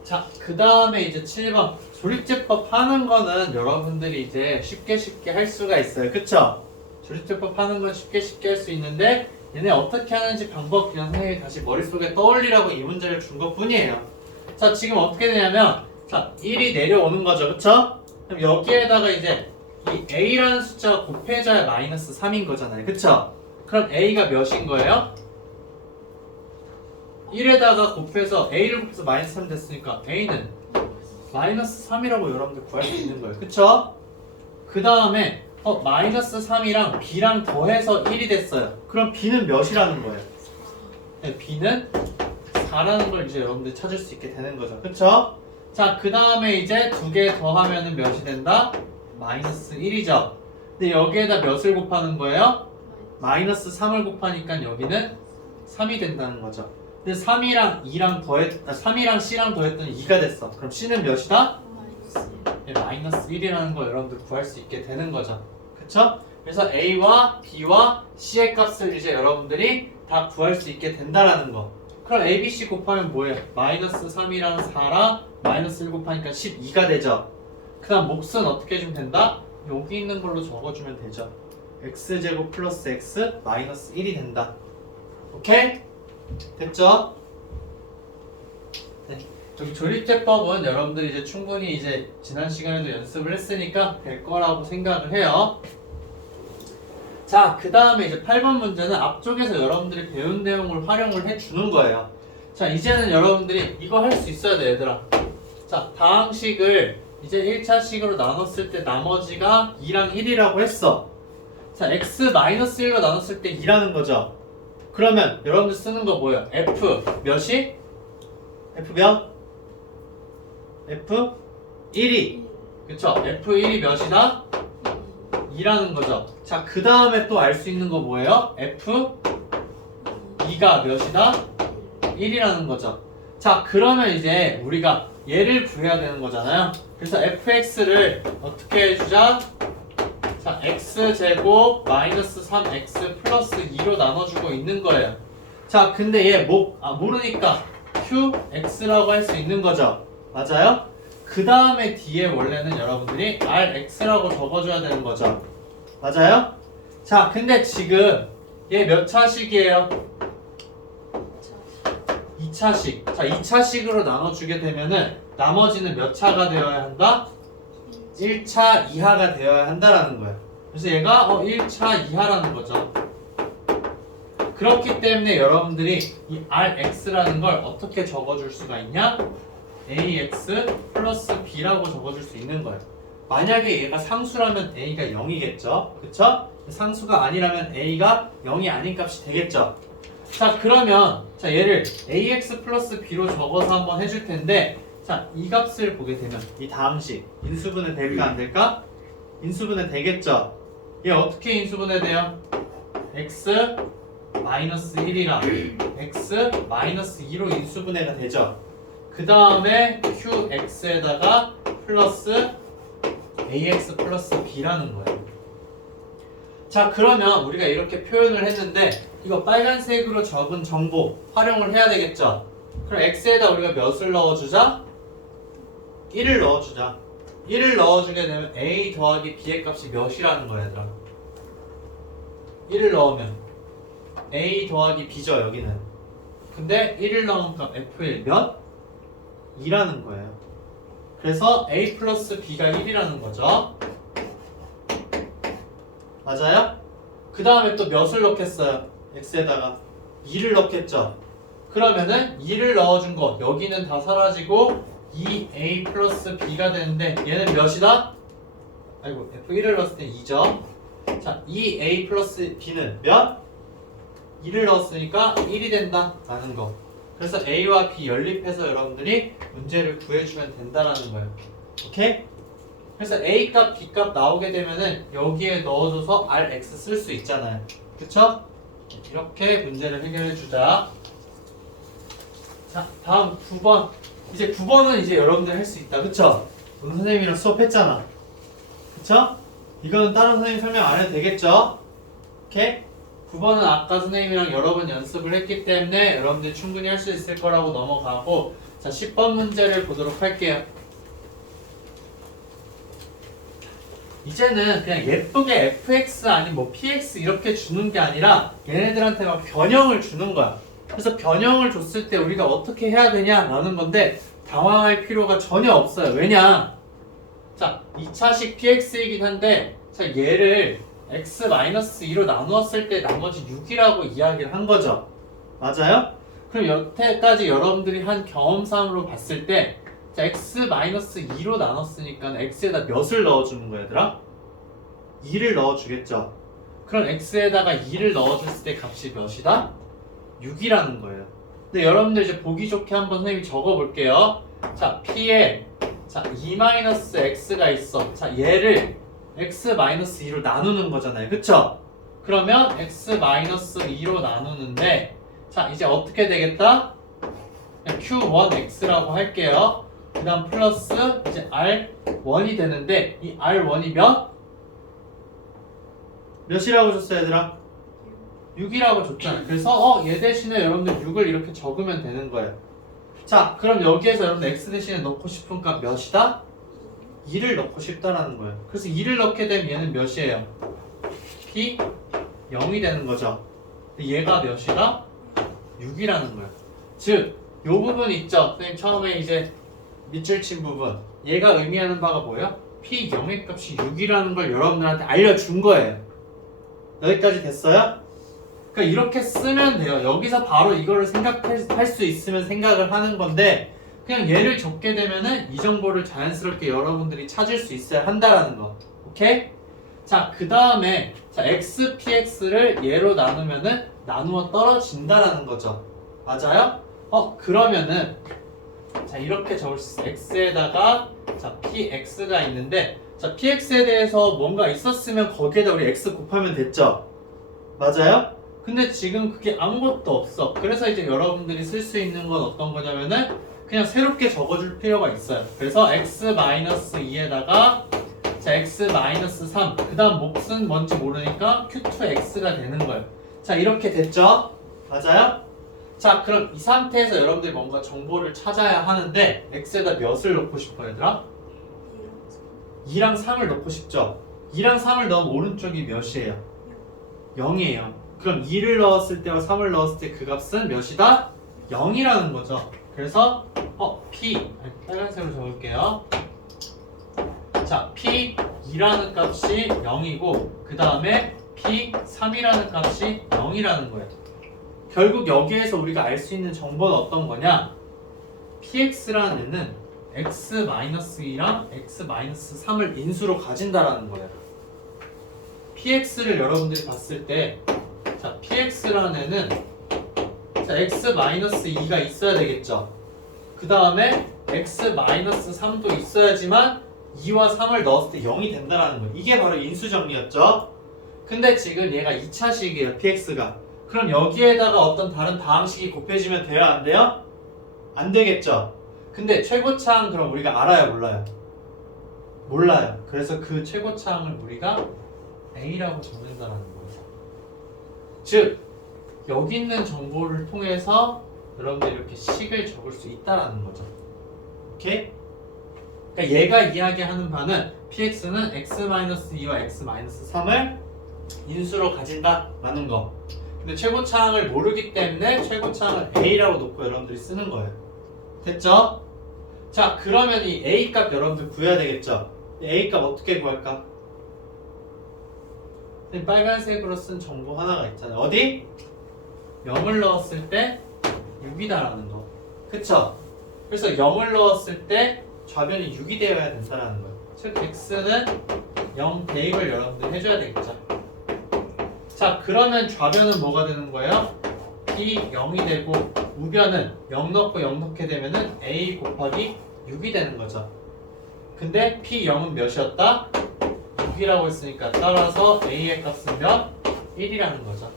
자, 그 다음에 이제 7번 조립제법 하는 거는 여러분들이 이제 쉽게 할 수가 있어요. 그쵸? 조립제법 하는 건 쉽게 할 수 있는데 얘네 어떻게 하는지 방법 그냥 선생님이 다시 머릿속에 떠올리라고 이 문제를 준 것 뿐이에요. 자, 지금 어떻게 되냐면 자 1이 내려오는 거죠. 그쵸? 그럼 여기에다가 이제 이 a라는 숫자가 곱해져야 마이너스 3인 거잖아요. 그쵸? 그럼 a가 몇인 거예요? 1에다가 곱해서 a를 곱해서 마이너스 3 됐으니까 a는 마이너스 3이라고 여러분들 구할 수 있는 거예요. 그쵸? 그 다음에 마이너스 3이랑 b랑 더해서 1이 됐어요. 그럼 b는 몇이라는 거예요? 네, b는 4라는 걸 이제 여러분들이 찾을 수 있게 되는 거죠. 그쵸? 자, 그 다음에 이제 두 개 더하면은 몇이 된다? 마이너스 1이죠. 근데 여기에다 몇을 곱하는 거예요? 마이너스 3을 곱하니까 여기는 3이 된다는 거죠. 근데 3이랑 C랑 더했더니 2가 됐어. 그럼 C는 몇이다? 네, 마이너스 1이라는 걸 여러분들 구할 수 있게 되는 거죠. 그쵸? 그래서 A와 B와 C의 값을 이제 여러분들이 다 구할 수 있게 된다라는 거. 그럼 A, B, C 곱하면 뭐예요? 마이너스 3이랑 4랑 마이너스 1 곱하니까 12가 되죠. 그 다음 몫은 어떻게 해주면 된다? 여기 있는 걸로 적어주면 되죠. X제곱 플러스 X 마이너스 1이 된다. 오케이? 됐죠? 네. 여기 조립제법은 여러분들이 이제 충분히 이제 지난 시간에도 연습을 했으니까 될 거라고 생각을 해요. 자, 그 다음에 이제 8번 문제는 앞쪽에서 여러분들이 배운 내용을 활용을 해주는 거예요. 자, 이제는 여러분들이 이거 할 수 있어야 돼, 얘들아. 자, 다항식을 이제 1차식으로 나눴을 때 나머지가 2랑 1이라고 했어. 자, x-1로 나눴을 때 2라는 거죠. 그러면 여러분들 쓰는 거 뭐예요? f 몇이? f 몇? F1이 그쵸? F1이 몇이다? 2라는 거죠. 자, 그 다음에 또 알 수 있는 거 뭐예요? F2가 몇이다? 1이라는 거죠. 자, 그러면 이제 우리가 얘를 구해야 되는 거잖아요. 그래서 fx를 어떻게 해주자? 자, x제곱 마이너스 3x 플러스 2로 나눠주고 있는 거예요. 자, 근데 얘 모르니까 qx라고 할 수 있는 거죠. 맞아요? 그 다음에 뒤에 원래는 여러분들이 rx라고 적어줘야 되는 거죠. 맞아요? 자, 근데 지금 얘 몇 차식이에요? 2차식. 자, 2차식으로 나눠주게 되면은 나머지는 몇 차가 되어야 한다? 1차 이하가 되어야 한다라는 거예요. 그래서 얘가 1차 이하라는 거죠. 그렇기 때문에 여러분들이 이 rx라는 걸 어떻게 적어줄 수가 있냐? ax 플러스 b라고 적어줄 수 있는 거예요. 만약에 얘가 상수라면 a가 0이겠죠? 그쵸? 상수가 아니라면 a가 0이 아닌 값이 되겠죠? 자, 그러면 자 얘를 ax 플러스 b로 적어서 한번 해줄 텐데, 자, 이 값을 보게 되면 이 다음식 인수분해 될까 안 될까? 인수분해 되겠죠? 얘 어떻게 인수분해 돼요? x 마이너스 1이랑 x 마이너스 2로 인수분해가 되죠. 그 다음에 qx에다가 플러스 ax 플러스 b라는 거예요. 자, 그러면 우리가 이렇게 표현을 했는데 이거 빨간색으로 적은 정보 활용을 해야 되겠죠? 그럼 x에다 우리가 몇을 넣어주자? 1을 넣어주자. 1을 넣어주게 되면 a 더하기 b의 값이 몇이라는 거야, 얘들아? 1을 넣으면 a 더하기 b죠, 여기는. 근데 1을 넣은 값 f1 몇? 2라는 거예요. 그래서 a 플러스 b가 1이라는 거죠. 맞아요? 그 다음에 또 몇을 넣겠어요? x에다가 2를 넣겠죠. 그러면은 2를 넣어준 거 여기는 다 사라지고 2a 플러스 b가 되는데 얘는 몇이다? 아이고, f1을 넣었을 때 2죠. 자, 2a 플러스 b는 몇? 2를 넣었으니까 1이 된다 라는 거. 그래서 a와 b 연립해서 여러분들이 문제를 구해주면 된다라는 거예요. 오케이? 그래서 a 값, b 값 나오게 되면은 여기에 넣어줘서 rx 쓸 수 있잖아요. 그쵸? 이렇게 문제를 해결해 주자. 자, 다음 9번. 이제 9번은 이제 여러분들 할 수 있다. 그쵸? 오늘 선생님이랑 수업했잖아. 그쵸? 이거는 다른 선생님 설명 안 해도 되겠죠? 오케이? 9번은 아까 선생님이랑 여러 번 연습을 했기 때문에 여러분들 충분히 할 수 있을 거라고 넘어가고, 자, 10번 문제를 보도록 할게요. 이제는 그냥 예쁘게 fx 아닌 뭐 px 이렇게 주는 게 아니라 얘네들한테 막 변형을 주는 거야. 그래서 변형을 줬을 때 우리가 어떻게 해야 되냐라는 건데 당황할 필요가 전혀 없어요. 왜냐? 자, 2차식 px이긴 한데, 자, 얘를 x-2로 나누었을 때 나머지 6이라고 이야기를 한 거죠. 맞아요? 그럼 여태까지 여러분들이 한 경험상으로 봤을 때, 자, x-2로 나눴으니까 x에다 몇을 넣어주는 거야, 얘들아? 2를 넣어주겠죠. 그럼 x에다가 2를 넣어줬을 때 값이 몇이다? 6이라는 거예요. 근데 여러분들 이제 보기 좋게 한번 선생님이 적어볼게요. 자, p에 자 2-x가 있어. 자, 얘를 x-2로 나누는 거잖아요. 그쵸? 그러면 x-2로 나누는데, 자, 이제 어떻게 되겠다? q1x라고 할게요. 그 다음 플러스 이제 r1이 되는데, 이 r1이 몇이라고 줬어요, 얘들아? 6이라고 줬잖아요. 그래서 얘 대신에 여러분들 6을 이렇게 적으면 되는 거예요. 자, 그럼 여기에서 여러분들 x 대신에 넣고 싶은 값 몇이다? 2를 넣고 싶다라는 거예요. 그래서 2를 넣게 되면 얘는 몇이에요? p 0이 되는 거죠. 얘가 몇이다? 6이라는 거예요. 즉, 요 부분 있죠? 선생님 처음에 이제 밑줄 친 부분, 얘가 의미하는 바가 뭐예요? p 0의 값이 6이라는 걸 여러분들한테 알려준 거예요. 여기까지 됐어요? 그러니까 이렇게 쓰면 돼요. 여기서 바로 이거를 생각할 수 있으면 생각을 하는 건데, 그냥 얘를 적게 되면은 이 정보를 자연스럽게 여러분들이 찾을 수 있어야 한다라는 거. 오케이? 자, 그 다음에 자, x, px를 얘로 나누면은 나누어 떨어진다라는 거죠. 맞아요? 그러면은 자 이렇게 적을 수 있어. x에다가 자 px가 있는데 자 px에 대해서 뭔가 있었으면 거기에다 우리 x 곱하면 됐죠? 맞아요? 근데 지금 그게 아무것도 없어. 그래서 이제 여러분들이 쓸 수 있는 건 어떤 거냐면은 그냥 새롭게 적어줄 필요가 있어요. 그래서 x-2에다가 자 x-3 그 다음 몫은 뭔지 모르니까 q2x가 되는 거예요. 자 이렇게 됐죠? 맞아요? 자 그럼 이 상태에서 여러분들이 뭔가 정보를 찾아야 하는데 x에다 몇을 넣고 싶어 얘들아? 2랑 3을 넣고 싶죠? 2랑 3을 넣으면 오른쪽이 몇이에요? 0이에요. 그럼 2를 넣었을 때와 3을 넣었을 때 그 값은 몇이다? 0이라는 거죠. 그래서 P 빨간색으로 적을게요. 자 P2라는 값이 0이고 그 다음에 P3이라는 값이 0이라는 거예요. 결국 여기에서 우리가 알 수 있는 정보는 어떤 거냐? PX라는 애는 X-2랑 X-3을 인수로 가진다라는 거예요. PX를 여러분들이 봤을 때 자 PX라는 애는 자 X-2가 있어야 되겠죠. 그 다음에 X-3도 있어야지만 2와 3을 넣었을 때 0이 된다는 거예요. 이게 바로 인수정리였죠. 근데 지금 얘가 2차식이에요. PX가. 그럼 여기에다가 어떤 다른 다항식이 곱해지면 돼요? 안 돼요? 안 되겠죠. 근데 최고차항 그럼 우리가 알아요? 몰라요? 몰라요. 그래서 그 최고차항을 우리가 A라고 적는다는 거예요. 즉 여기 있는 정보를 통해서 여러분들이 이렇게 식을 적을 수 있다라는 거죠. 오케이? 그러니까 얘가 이야기하는 바는 PX는 X-2와 X-3을 인수로 가진다라는 거. 근데 최고차항을 모르기 때문에 최고차항을 A라고 놓고 여러분들이 쓰는 거예요. 됐죠? 자 그러면 이 A 값 여러분들 구해야 되겠죠? A 값 어떻게 구할까? 빨간색으로 쓴 정보 하나가 있잖아요. 어디? 0을 넣었을 때 6이다라는 거. 그쵸? 그래서 0을 넣었을 때 좌변이 6이 되어야 된다는 거예요. 즉 x는 0 대입을 여러분들 해줘야 되겠죠. 자 그러면 좌변은 뭐가 되는 거예요? p 0이 되고 우변은 0 넣고 0 넣게 되면은 a 곱하기 6이 되는 거죠. 근데 p 0은 몇이었다? 6이라고 했으니까 따라서 a의 값은 몇? 1이라는 거죠.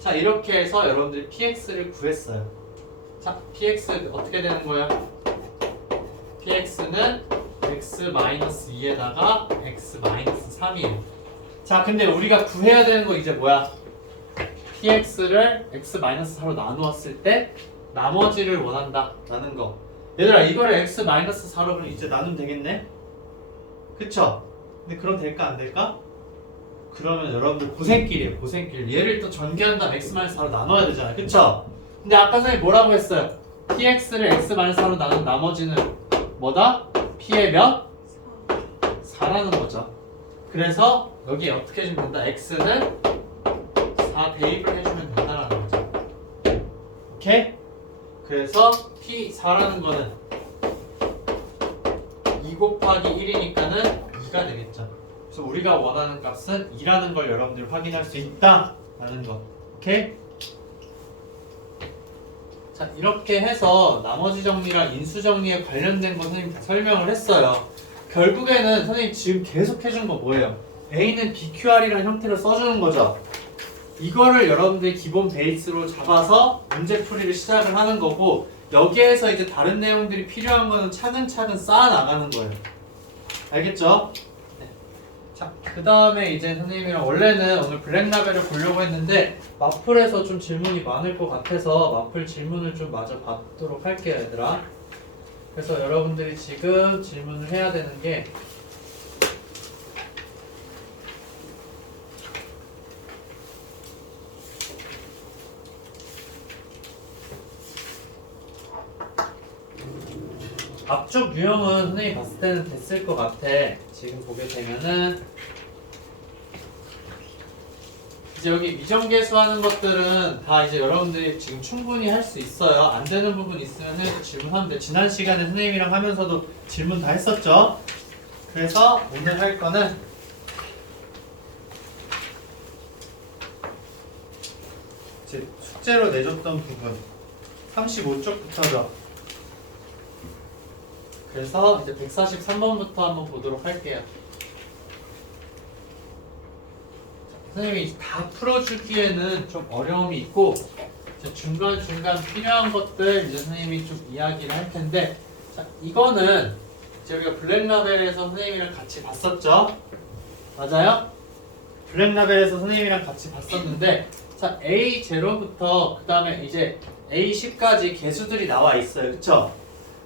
자 이렇게 해서 여러분들이 px를 구했어요. 자 px 어떻게 되는 거예요? px는 x-2에다가 x-3이에요. 자 근데 우리가 구해야 되는 거 이제 뭐야? px를 x-4로 나누었을 때 나머지를 원한다 라는 거. 얘들아 이거를 x-4로 이제 나누면 되겠네? 그쵸? 근데 그럼 될까 안 될까? 그러면 여러분들 고생길이에요. 고생길. 얘를 또 전개한 다음 x-4로 나눠야 되잖아요. 그쵸? 근데 아까 선생님 뭐라고 했어요? px를 x-4로 나눈 나머지는 뭐다? p의 몇? 4라는 거죠. 그래서 여기 어떻게 해주면 된다? x는 4 대입을 해주면 된다는 거죠. 오케이? 그래서 p4라는 거는 2 곱하기 1이니까는 2가 되겠죠. 그래서 우리가 원하는 값은 2라는 걸 여러분들이 확인할 수 있다라는 거. 오케이? 자 이렇게 해서 나머지 정리랑 인수 정리에 관련된 거 선생님 다 설명을 했어요. 결국에는 선생님 지금 계속 해준 거 뭐예요? A는 BQR이라는 형태로 써주는 거죠. 이거를 여러분들이 기본 베이스로 잡아서 문제 풀이를 시작을 하는 거고 여기에서 이제 다른 내용들이 필요한 거는 차근차근 쌓아 나가는 거예요. 알겠죠? 네. 자, 그 다음에 이제 선생님이랑 원래는 오늘 블랙라벨을 보려고 했는데 마플에서 좀 질문이 많을 것 같아서 마플 질문을 좀 마저 받도록 할게요, 얘들아. 그래서 여러분들이 지금 질문을 해야 되는 게 앞쪽 유형은 선생님이 봤을 때는 됐을 것 같아. 지금 보게 되면은 이제 여기 미정계수 하는 것들은 다 이제 여러분들이 지금 충분히 할 수 있어요. 안 되는 부분 있으면 질문하면 돼. 지난 시간에 선생님이랑 하면서도 질문 다 했었죠. 그래서 오늘 할 거는 이제 숙제로 내줬던 부분 35쪽부터죠. 그래서 이제 143번부터 한번 보도록 할게요. 선생님이 다 풀어주기에는 좀 어려움이 있고 중간중간 필요한 것들 이제 선생님이 좀 이야기를 할 텐데, 자, 이거는 이제 우리가 블랙라벨에서 선생님이랑 같이 봤었죠? 맞아요? 블랙라벨에서 선생님이랑 같이 봤었는데, 자, A0부터 그 다음에 이제 A10까지 개수들이 나와 있어요. 그쵸?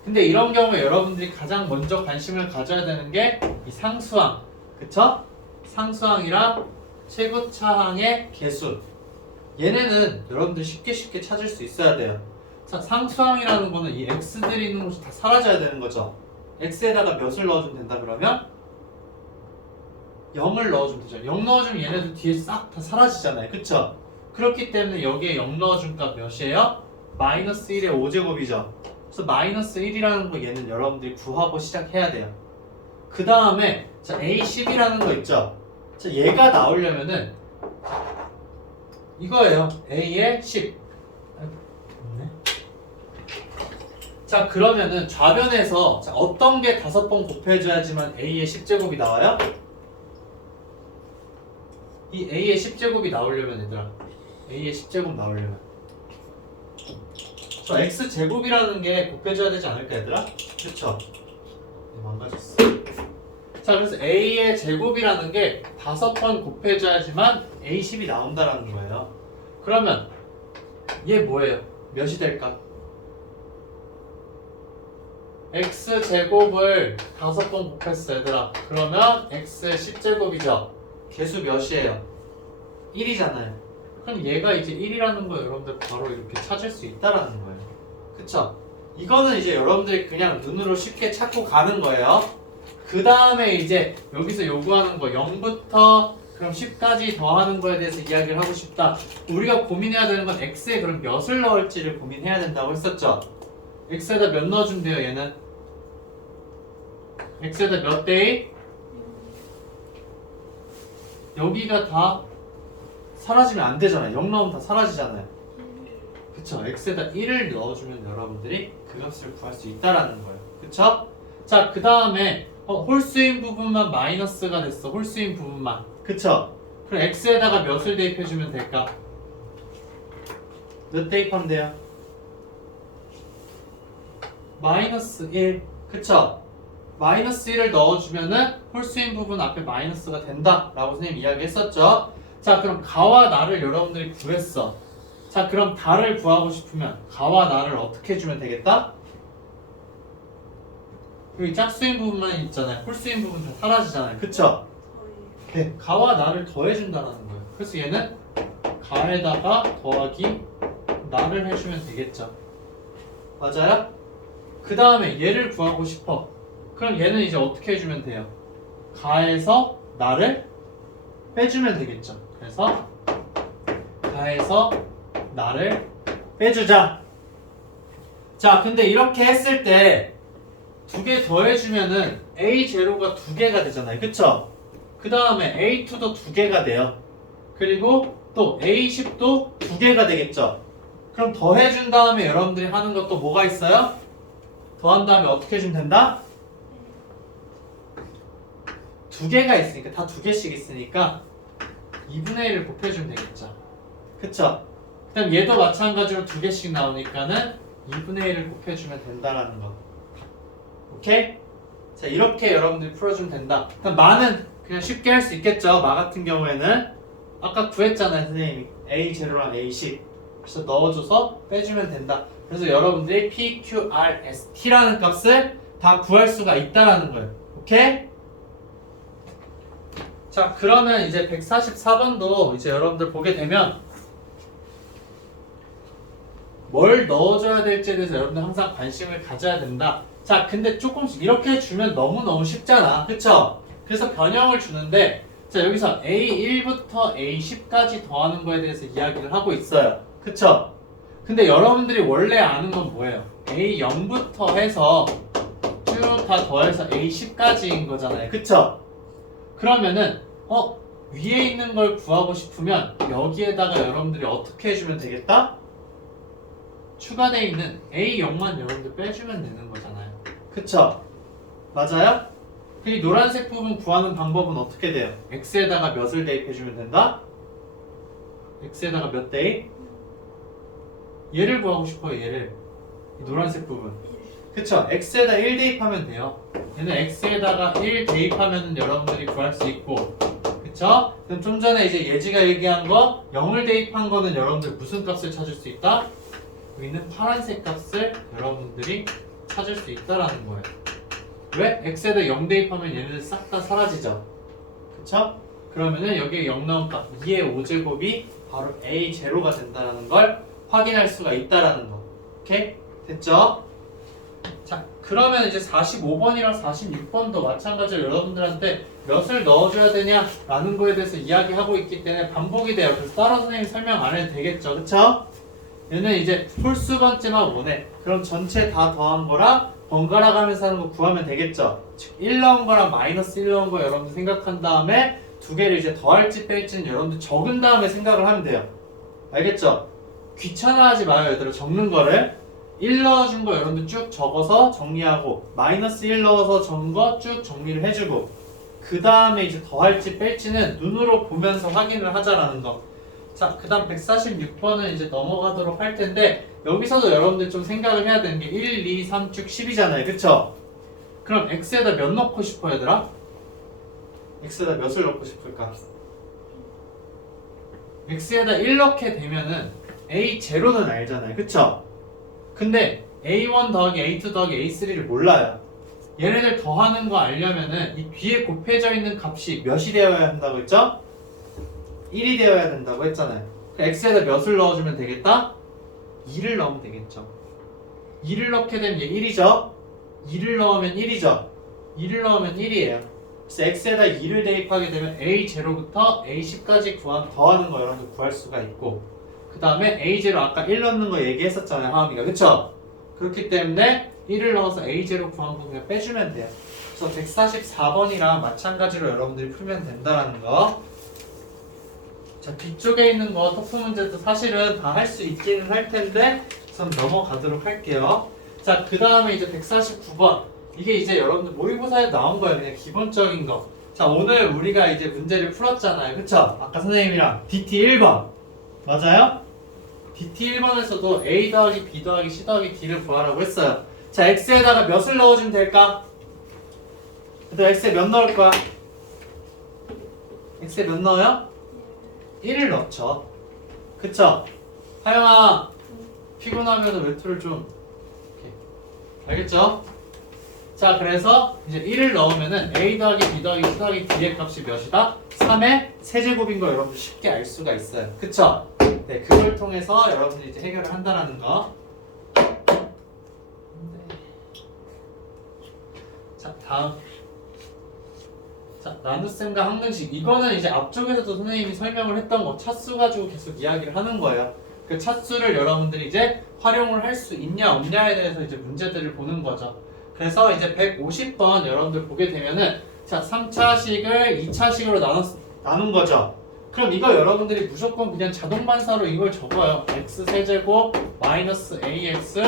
근데 이런 경우에 여러분들이 가장 먼저 관심을 가져야 되는 게 이 상수항. 그쵸? 상수항이랑 최고차항의 개수. 얘네는 여러분들 쉽게 찾을 수 있어야 돼요. 자, 상수항이라는 거는 이 x들이 있는 곳이 다 사라져야 되는 거죠. x에다가 몇을 넣어주면 된다 그러면 0을 넣어주면 되죠. 0 넣어주면 얘네들 뒤에 싹 다 사라지잖아요. 그쵸? 그렇기 때문에 여기에 0 넣어준 값 몇이에요? 마이너스 1의 5제곱이죠. 그래서 마이너스 1이라는 거 얘는 여러분들이 구하고 시작해야 돼요. 그 다음에 자, A10이라는 거 있죠? 자, 얘가 나오려면은 이거예요. A의 10. 자, 그러면은 좌변에서 자, 어떤 게 5번 곱해줘야지만 A의 10제곱이 나와요? 이 A의 10제곱이 나오려면 얘들아, A의 10제곱 나오려면 저 X제곱이라는 게 곱해줘야 되지 않을까 얘들아? 그쵸? 네, 망가졌어. 자, 그래서 A의 제곱이라는 게 5번 곱해줘야지만 A10이 나온다라는 거예요. 그러면 얘 뭐예요? 몇이 될까? X제곱을 5번 곱했어 얘들아. 그러면 X의 10제곱이죠. 개수 몇이에요? 1이잖아요. 그럼 얘가 이제 1이라는 거 여러분들 바로 이렇게 찾을 수 있다라는 거예요. 그쵸? 이거는 이제 여러분들이 그냥 눈으로 쉽게 찾고 가는 거예요. 그 다음에 이제 여기서 요구하는 거 0부터 그럼 10까지 더하는 거에 대해서 이야기를 하고 싶다. 우리가 고민해야 되는 건 x에 그럼 몇을 넣을지를 고민해야 된다고 했었죠. x에다 몇 넣어주면 돼요 얘는? x에다 몇 대 1? 여기가 다 사라지면 안 되잖아요. 0 넣으면 다 사라지잖아요. 그쵸? x에다 1을 넣어주면 여러분들이 그 값을 구할 수 있다라는 거예요. 그쵸? 자, 그 다음에 홀수인 부분만 마이너스가 됐어. 홀수인 부분만. 그쵸? 그럼 x에다가 몇을 대입해주면 될까? 몇 대입하면 돼요? 마이너스 1. 그쵸? 마이너스 1을 넣어주면은 홀수인 부분 앞에 마이너스가 된다 라고 선생님 이야기했었죠. 자, 그럼 가와 나를 여러분들이 구했어. 자, 그럼 다를 구하고 싶으면 가와 나를 어떻게 해주면 되겠다? 여기 짝수인 부분만 있잖아요. 홀수인 부분 다 사라지잖아요. 그쵸? 네, 가와 나를 더해준다는 거예요. 그래서 얘는 가에다가 더하기 나를 해주면 되겠죠. 맞아요? 그 다음에 얘를 구하고 싶어. 그럼 얘는 이제 어떻게 해주면 돼요? 가에서 나를 빼주면 되겠죠. 그래서 가에서 나를 빼주자. 자, 근데 이렇게 했을 때 두 개 더해주면은 A0가 2개가 되잖아요. 그쵸? 그 다음에 A2도 2개가 돼요. 그리고 또 A10도 2개가 되겠죠. 그럼 더해준 다음에 여러분들이 하는 것도 뭐가 있어요? 더한 다음에 어떻게 해주면 된다? 2개가 있으니까 다 2개씩 있으니까 2분의 1을 곱해주면 되겠죠. 그쵸? 그 다음 얘도 마찬가지로 2개씩 나오니까는 2분의 1을 곱해주면 된다라는 거. 오케이? 자, 이렇게 여러분들이 풀어주면 된다. 그럼 마는 그냥 쉽게 할 수 있겠죠. 마 같은 경우에는 아까 구했잖아요 선생님이 A0랑 A10. 그래서 넣어줘서 빼주면 된다. 그래서 여러분들이 PQRST라는 값을 다 구할 수가 있다라는 거예요. 오케이? 자, 그러면 이제 144번도 이제 여러분들 보게 되면 뭘 넣어줘야 될지에 대해서 여러분들 항상 관심을 가져야 된다. 자, 근데 조금씩 이렇게 주면 너무너무 쉽잖아. 그쵸? 그래서 변형을 주는데, 자, 여기서 A1부터 A10까지 더하는 거에 대해서 이야기를 하고 있어요. 그쵸? 근데 여러분들이 원래 아는 건 뭐예요? A0부터 해서 쭉 다 더해서 A10까지인 거잖아요. 그쵸? 그러면은 위에 있는 걸 구하고 싶으면 여기에다가 여러분들이 어떻게 해주면 되겠다? 추가되어 있는 A0만 여러분들 빼주면 되는 거잖아요. 그쵸? 맞아요? 이 노란색 부분 구하는 방법은 어떻게 돼요? x에다가 몇을 대입해주면 된다? x에다가 몇 대입? 얘를 구하고 싶어요, 얘를. 이 노란색 부분. 그쵸? x에다 1 대입하면 돼요. 얘는 x에다가 1 대입하면 여러분들이 구할 수 있고, 그쵸? 그럼 좀 전에 이제 예지가 얘기한 거 0을 대입한 거는 여러분들 무슨 값을 찾을 수 있다? 여기 있는 파란색 값을 여러분들이 찾을 수 있다라는 거예요. 왜? x에다 0 대입하면 얘네들 싹 다 사라지죠. 그쵸? 그러면은 여기에 0 나온 값 2의 5제곱이 바로 a0가 된다는 걸 확인할 수가 있다라는 거. 오케이? 됐죠? 자, 그러면 이제 45번이랑 46번도 마찬가지로 여러분들한테 몇을 넣어줘야 되냐라는 거에 대해서 이야기하고 있기 때문에 반복이 돼요. 그래서 따로 선생님이 설명 안 해도 되겠죠. 그쵸? 얘는 이제 홀수 번째만 원해. 그럼 전체 다 더한 거랑 번갈아 가면서 하는 거 구하면 되겠죠. 즉 1 넣은 거랑 마이너스 1 넣은 거 여러분들 생각한 다음에 두 개를 이제 더할지 뺄지는 여러분들 적은 다음에 생각을 하면 돼요. 알겠죠? 귀찮아하지 마요, 얘들아. 적는 거를 1 넣어준 거 여러분들 쭉 적어서 정리하고 마이너스 1 넣어서 적은 거 쭉 정리를 해주고 그 다음에 이제 더할지 뺄지는 눈으로 보면서 확인을 하자라는 거. 자, 그 다음 146번은 이제 넘어가도록 할 텐데 여기서도 여러분들 좀 생각을 해야 되는 게 1, 2, 3 쭉 10이잖아요. 그쵸? 그럼 x에다 몇 넣고 싶어 얘들아? x에다 몇을 넣고 싶을까? x에다 1 넣게 되면은 a0는 알잖아요. 그쵸? 근데 a1 더하기 a2 더하기 a3를 몰라요. 얘네들 더하는 거 알려면은 이 뒤에 곱해져 있는 값이 몇이 되어야 한다고 했죠? 1이 되어야 된다고 했잖아요. x에다 몇을 넣어주면 되겠다? 2를 넣으면 되겠죠. 2를 넣게 되면 얘 1이죠? 2를 넣으면 1이죠? 2를 넣으면 1이에요. 그래서 x에다 2를 대입하게 되면 a0부터 a10까지 더하는 거 여러분들 구할 수가 있고 그 다음에 a0 아까 1 넣는 거 얘기했었잖아요, 하은이가. 그쵸? 그렇기 때문에 1을 넣어서 a0 구한 거 그냥 빼주면 돼요. 그래서 144번이랑 마찬가지로 여러분들이 풀면 된다는 거. 자, 뒤쪽에 있는 거 토프 문제도 사실은 다 할 수 있기는 할 텐데 우선 넘어가도록 할게요. 자, 그 다음에 이제 149번. 이게 이제 여러분들 모의고사에 나온 거예요. 그냥 기본적인 거. 자, 오늘 우리가 이제 문제를 풀었잖아요. 그쵸? 아까 선생님이랑 DT 1번. 맞아요? DT 1번에서도 A 더하기 B 더하기 C 더하기 D를 구하라고 했어요. 자, X에다가 몇을 넣어주면 될까? 일단 X에 몇 넣을 거야? X에 몇 넣어요? 1을 넣죠. 그쵸? 하영아, 피곤하면 외투를 좀 이렇게. 알겠죠? 자, 그래서 이제 1을 넣으면은 A 더하기 B 더하기 C 더하기 D의 값이 몇이다? 3의 세제곱인 거 여러분들 쉽게 알 수가 있어요. 그쵸? 네, 그걸 통해서 여러분들이 이제 해결을 한다는 거. 자, 다음. 자, 나눗셈과 항등식. 이거는 이제 앞쪽에서도 선생님이 설명을 했던 거 차수 가지고 계속 이야기를 하는 거예요. 그 차수를 여러분들이 이제 활용을 할 수 있냐 없냐에 대해서 이제 문제들을 보는 거죠. 그래서 이제 150번 여러분들 보게 되면은 자, 3차식을 2차식으로 나눈 거죠. 그럼 이거 여러분들이 무조건 그냥 자동 반사로 이걸 적어요. x 세제곱 마이너스 ax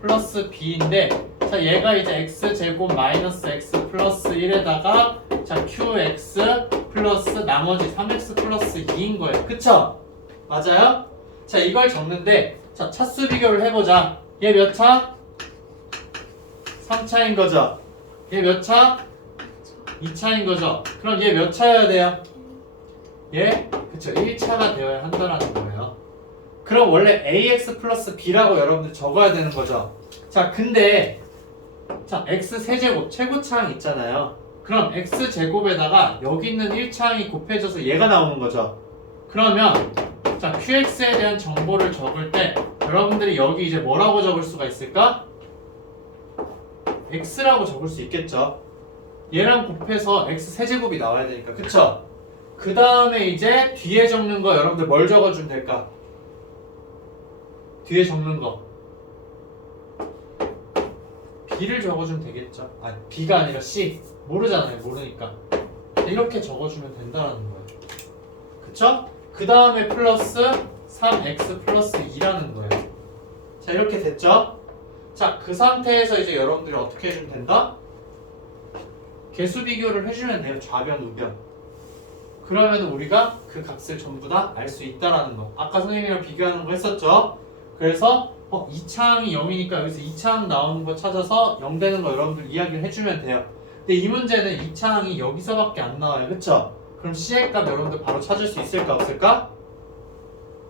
플러스 b인데 자, 얘가 이제 x 제곱 마이너스 x 플러스 1에다가 자, qx 플러스 나머지 3x 플러스 2인 거예요. 그쵸? 맞아요? 자, 이걸 적는데 자, 차수 비교를 해보자. 얘 몇 차? 3차인 거죠. 얘 몇 차? 2차인 거죠. 그럼 얘 몇 차여야 돼요? 얘? 그쵸, 1차가 되어야 한다는 거예요. 그럼 원래 ax 플러스 b라고 여러분들 적어야 되는 거죠. 자, 근데 자, x 세제곱 최고차항 있잖아요. 그럼 x 제곱에다가 여기 있는 1차항이 곱해져서 얘가 나오는 거죠. 그러면 자, qx에 대한 정보를 적을 때 여러분들이 여기 이제 뭐라고 적을 수가 있을까? x라고 적을 수 있겠죠. 얘랑 곱해서 x 세제곱이 나와야 되니까. 그쵸? 그 다음에 이제 뒤에 적는 거 여러분들 뭘 적어주면 될까? 뒤에 적는 거 B를 적어주면 되겠죠. 아, B가 아니라 C. 모르잖아요. 모르니까 이렇게 적어주면 된다는 거예요. 그쵸? 그 다음에 플러스 3x 플러스 2라는 거예요. 자, 이렇게 됐죠? 자, 그 상태에서 이제 여러분들이 어떻게 해주면 된다? 개수 비교를 해주면 돼요. 좌변, 우변. 그러면 우리가 그 값을 전부 다 알 수 있다라는 거. 아까 선생님이랑 비교하는 거 했었죠? 그래서 2차항이 0이니까 여기서 2차항 나오는 거 찾아서 0 되는 거 여러분들 이야기를 해주면 돼요. 근데 이 문제는 2차항이 여기서밖에 안 나와요. 그쵸? 그럼 C의 값 여러분들 바로 찾을 수 있을까 없을까?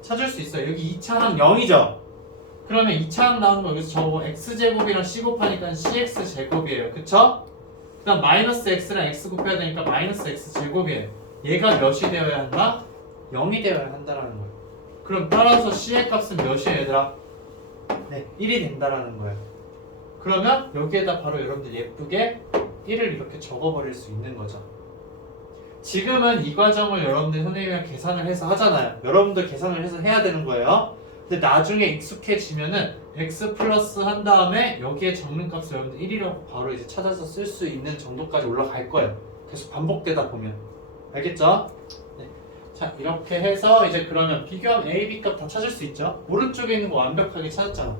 찾을 수 있어요. 여기 2차항 0이죠? 그러면 2차항 나오는 거 여기서 저거 x제곱이랑 c 곱하니까 cx제곱이에요. 그쵸? 그 다음 마이너스 x랑 x 곱해야 되니까 마이너스 x제곱이에요. 얘가 몇이 되어야 한다? 0이 되어야 한다라는 거예요. 그럼 따라서 c의 값은 몇이에요 얘들아? 네, 1이 된다라는 거예요. 그러면 여기에다 바로 여러분들 예쁘게 1을 이렇게 적어버릴 수 있는 거죠. 지금은 이 과정을 여러분들 선생님이랑 계산을 해서 하잖아요. 여러분들 계산을 해서 해야 되는 거예요. 근데 나중에 익숙해지면은 x 플러스 한 다음에 여기에 적는 값을 여러분들 1이라고 바로 이제 찾아서 쓸 수 있는 정도까지 올라갈 거예요. 계속 반복되다 보면. 알겠죠? 네. 자, 이렇게 해서 이제 그러면 비교하면 a, b 값 다 찾을 수 있죠? 오른쪽에 있는 거 완벽하게 찾았잖아.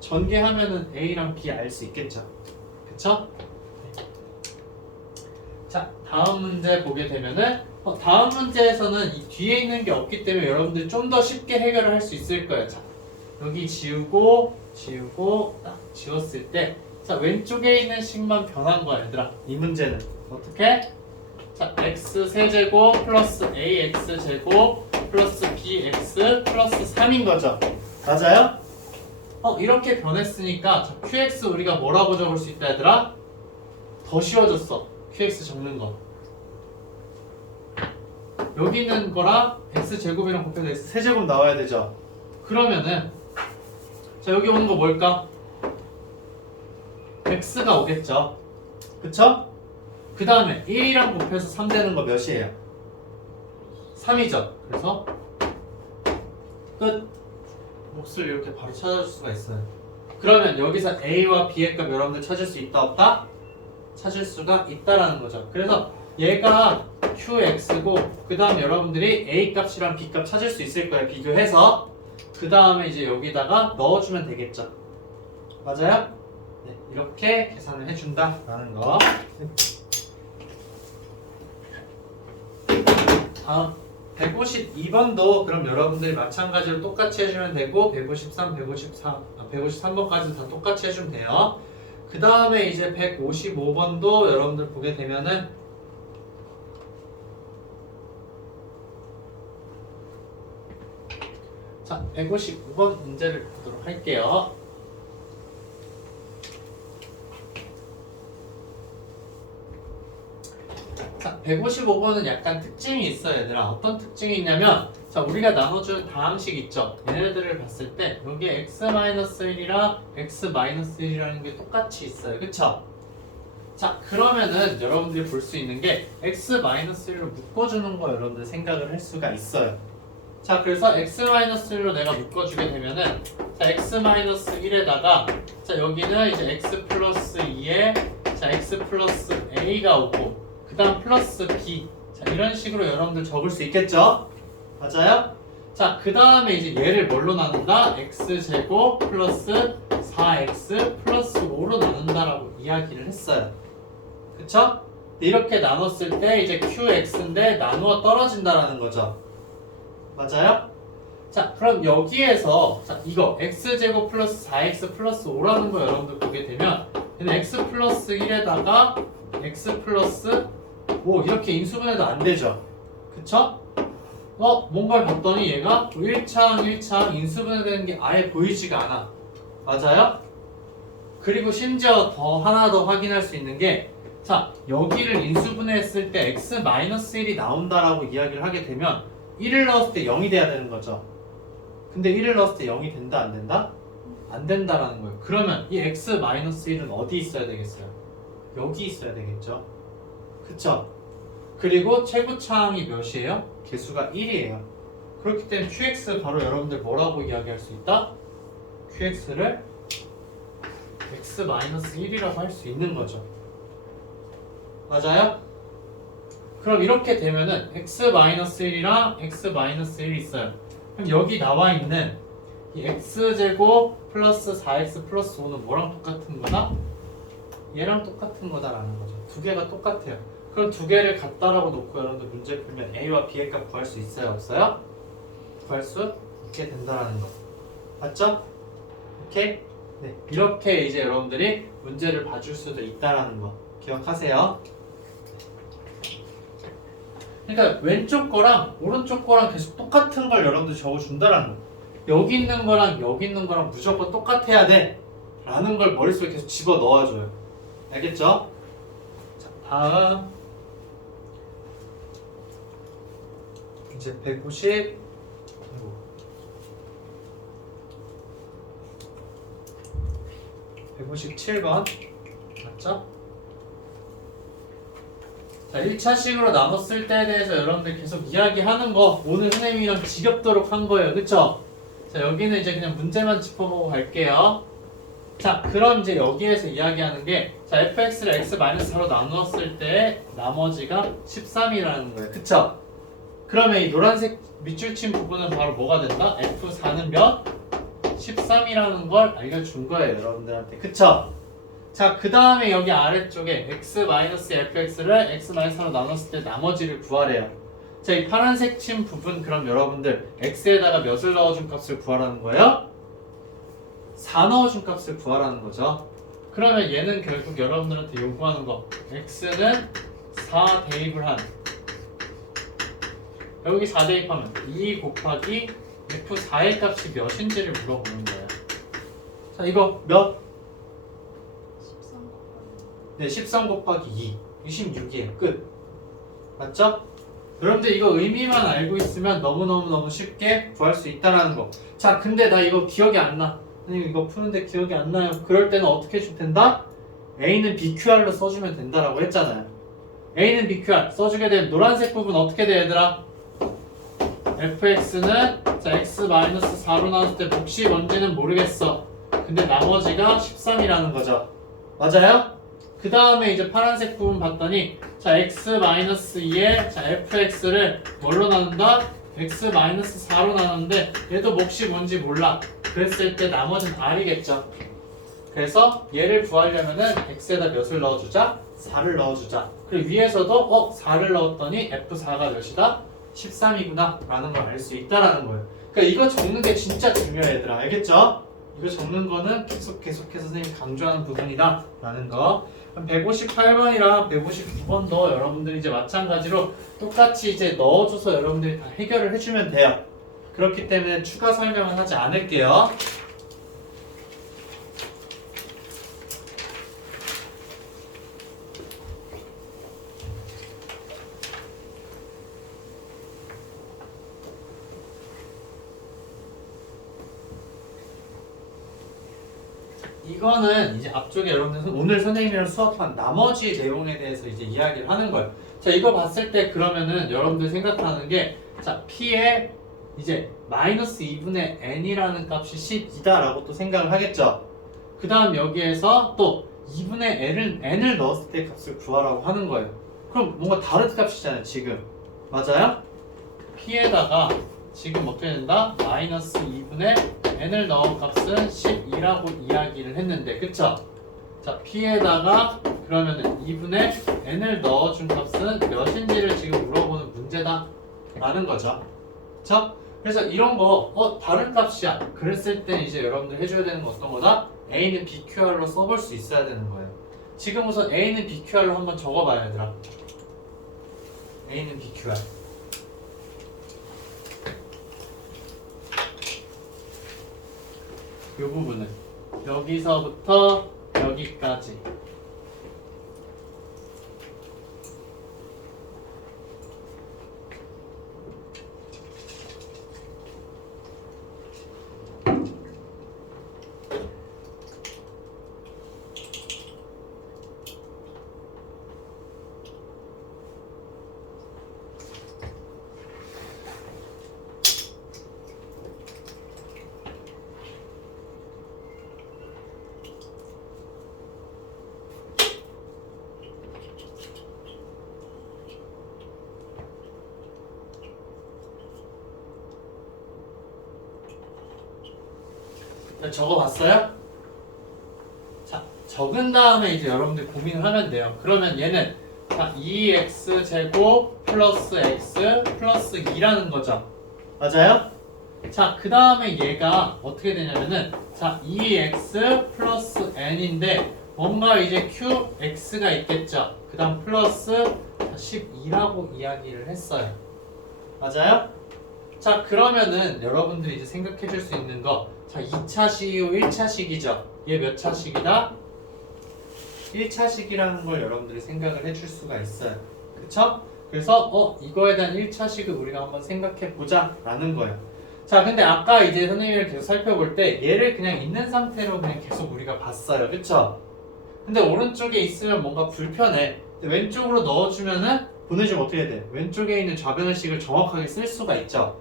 전개하면은 a랑 b 알 수 있겠죠? 그쵸? 네. 자, 다음 문제 보게 되면은 다음 문제에서는 이 뒤에 있는 게 없기 때문에 여러분들이 좀 더 쉽게 해결을 할 수 있을 거예요. 자, 여기 지우고 딱 지웠을 때 자, 왼쪽에 있는 식만 변한 거야 얘들아. 이 문제는 어떻게? 자, x 세제곱 플러스 ax 제곱 플러스 bx 플러스 3인 거죠. 맞아요? 이렇게 변했으니까 자, qx 우리가 뭐라고 적을 수 있다 얘들아? 더 쉬워졌어. qx 적는 거. 여기 있는 거랑 x제곱이랑 곱해서 x세제곱 나와야 되죠. 그러면은 자, 여기 오는 거 뭘까? x가 오겠죠. 그쵸? 그 다음에 1이랑 곱해서 3 되는 거 몇이에요? 3이죠. 그래서 끝. 몫을 이렇게 바로 찾아줄 수가 있어요. 그러면 여기서 a와 b의 값 여러분들 찾을 수 있다 없다? 찾을 수가 있다라는 거죠. 그래서 얘가 qx고 그 다음 여러분들이 a 값이랑 b 값 찾을 수 있을 거예요. 비교해서 그 다음에 이제 여기다가 넣어주면 되겠죠. 맞아요? 네, 이렇게 계산을 해준다라는 거. 다음 152번도 그럼 여러분들이 마찬가지로 똑같이 해주면 되고 153, 153번까지 다 똑같이 해주면 돼요. 그 다음에 이제 155번도 여러분들 보게 되면은 자, 155번 문제를 보도록 할게요. 자, 155번은 약간 특징이 있어요, 얘들아. 어떤 특징이 있냐면 자, 우리가 나눠주는 다항식 있죠? 얘네들을 봤을 때 여기에 x-1이랑 x-1이라는 게 똑같이 있어요. 그쵸? 자, 그러면은 여러분들이 볼 수 있는 게 x-1로 묶어주는 거 여러분들 생각을 할 수가 있어요. 자, 그래서 x-1로 내가 묶어주게 되면은 자, x-1에다가 자, 여기는 이제 x 플러스 2에 자, x 플러스 a가 오고 그 다음 플러스 b 자, 이런 식으로 여러분들 적을 수 있겠죠? 맞아요? 자, 그 다음에 이제 얘를 뭘로 나눈다? x제곱 플러스 4x 플러스 5로 나눈다라고 이야기를 했어요. 그쵸? 이렇게 나눴을 때 이제 qx인데 나누어 떨어진다라는 거죠. 맞아요? 자, 그럼 여기에서 자, 이거 x제곱 플러스 4x 플러스 5라는 거 여러분들 보게 되면 얘는 x 플러스 1에다가 x 플러스 5 이렇게 인수분해도 안 되죠. 그쵸? 뭔가를 봤더니 얘가 1차항 인수분해 되는 게 아예 보이지가 않아. 맞아요? 그리고 심지어 하나 더 확인할 수 있는 게 자, 여기를 인수분해했을 때 x-1이 나온다라고 이야기를 하게 되면 1을 넣었을 때 0이 돼야 되는 거죠. 근데 1을 넣었을 때 0이 된다 안 된다? 안 된다라는 거예요. 그러면 이 x-1은 어디 있어야 되겠어요? 여기 있어야 되겠죠. 그쵸? 그리고 최고차항이 몇이에요? 개수가 1이에요. 그렇기 때문에 qx 바로 여러분들 뭐라고 이야기할 수 있다? qx를 x-1이라고 할 수 있는 거죠. 맞아요? 그럼 이렇게 되면은 x-1이랑 x-1이 있어요. 그럼 여기 나와 있는 이 x제곱 플러스 4x 플러스 5는 뭐랑 똑같은 거다? 얘랑 똑같은 거다라는 거죠. 두 개가 똑같아요. 그럼 두 개를 같다라고 놓고 여러분들 문제 풀면 A와 B의 값 구할 수 있어요? 없어요? 구할 수 있게 된다라는 거. 맞죠? 오케이? 네. 이렇게 이제 여러분들이 문제를 봐줄 수도 있다라는 거 기억하세요. 그러니까 왼쪽 거랑 오른쪽 거랑 계속 똑같은 걸 여러분들이 적어준다라는 거. 여기 있는 거랑 여기 있는 거랑 무조건 똑같아야 돼 라는 걸 머릿속에 계속 집어 넣어줘요. 알겠죠? 자, 다음 이제 157번 맞죠? 자, 1차식으로 나눴을 때에 대해서 여러분들 계속 이야기하는 거 오늘 선생님이랑 지겹도록 한 거예요. 그쵸? 자, 여기는 이제 그냥 문제만 짚어보고 갈게요. 자, 그럼 이제 여기에서 이야기하는 게 자, fx를 x-4로 나누었을 때 나머지가 13이라는 거예요. 그쵸? 그러면 이 노란색 밑줄 친 부분은 바로 뭐가 된다? f4는 몇? 13이라는 걸 알려준 거예요. 여러분들한테. 그쵸? 자, 그 다음에 여기 아래쪽에 x-fx를 x-4로 나눴을 때 나머지를 구하래요. 자, 이 파란색 친 부분 그럼 여러분들 x에다가 몇을 넣어준 값을 구하라는 거예요? 4 넣어준 값을 구하라는 거죠. 그러면 얘는 결국 여러분들한테 요구하는 거 x는 4 대입을 한 여기 4 대입하면 2 곱하기 f4의 값이 몇인지를 물어보는 거예요. 자, 이거 몇? 13 곱하기 네, 13 곱하기 2 26이에요. 끝. 맞죠? 여러분들 이거 의미만 알고 있으면 너무너무 쉽게 구할 수 있다는 거. 자, 근데 나 이거 기억이 안 나. 선생님 이거 푸는데 기억이 안 나요. 그럴 때는 어떻게 해주면 된다? A는 BQR로 써주면 된다라고 했잖아요. A는 BQR 써주게 되면 노란색 부분 어떻게 돼 얘들아? fx는 자, x-4로 나눴을 때 몫이 뭔지는 모르겠어. 근데 나머지가 13이라는 거죠. 맞아요? 그 다음에 이제 파란색 부분 봤더니 자, x-2에 자, fx를 뭘로 나눈다? x-4로 나누는데 얘도 몫이 뭔지 몰라. 그랬을 때 나머지는 r이겠죠. 그래서 얘를 구하려면은 x에다 몇을 넣어주자? 4를 넣어주자. 그리고 위에서도 4를 넣었더니 f4가 몇이다? 13이구나 라는 걸 알 수 있다라는 거예요. 그러니까 이거 적는 게 진짜 중요해 얘들아. 알겠죠? 이거 적는 거는 계속해서 선생님이 강조하는 부분이다 라는 거. 158번이랑 159번도 여러분들이 이제 마찬가지로 똑같이 이제 넣어줘서 여러분들이 다 해결을 해주면 돼요. 그렇기 때문에 추가 설명은 하지 않을게요. 이거는 이제 앞쪽에 여러분들 오늘 선생님이랑 수업한 나머지 내용에 대해서 이제 이야기를 하는 거예요. 자, 이거 봤을 때 그러면은 여러분들 생각하는 게 자, P에 이제 마이너스 2분의 n이라는 값이 10이다라고 또 생각을 하겠죠. 그 다음 여기에서 또 2분의 n을 넣었을 때 값을 구하라고 하는 거예요. 그럼 뭔가 다른 값이잖아요, 지금. 맞아요? P에다가 지금 어떻게 된다? 마이너스 2분의 n을 넣은 값은 12라고 이야기를 했는데 그쵸? 자, P에다가 그러면은 2분의 n을 넣어준 값은 몇인지를 지금 물어보는 문제다 라는 거죠. 그쵸? 그래서 이런 거 다른 값이야 그랬을 때 이제 여러분들 해줘야 되는 건 어떤 거다? A는 BQR로 써볼 수 있어야 되는 거예요. 지금 우선 A는 BQR로 한번 적어봐요 얘들아. A는 BQR 이 부분은 여기서부터 여기까지 적어봤어요? 자, 적은 다음에 이제 여러분들 고민을 하면 돼요. 그러면 얘는 자 2x 제곱 플러스 x 플러스 2라는 거죠. 맞아요? 자, 그 다음에 얘가 어떻게 되냐면은 자 2x 플러스 n인데 뭔가 이제 qx가 있겠죠. 그 다음 플러스 12라고 이야기를 했어요. 맞아요? 자, 그러면은 여러분들이 이제 생각해 줄 수 있는 거 자 2차식이고 1차식이죠. 얘 몇 차식이다? 1차식이라는 걸 여러분들이 생각을 해줄 수가 있어요. 그쵸? 그래서 이거에 대한 1차식을 우리가 한번 생각해 보자 라는 거예요. 자, 근데 아까 이제 선생님을 계속 살펴볼 때 얘를 그냥 있는 상태로 그냥 계속 우리가 봤어요. 그쵸? 근데 오른쪽에 있으면 뭔가 불편해. 근데 왼쪽으로 넣어주면은 보내주면 어떻게 돼? 왼쪽에 있는 좌변의 식을 정확하게 쓸 수가 있죠.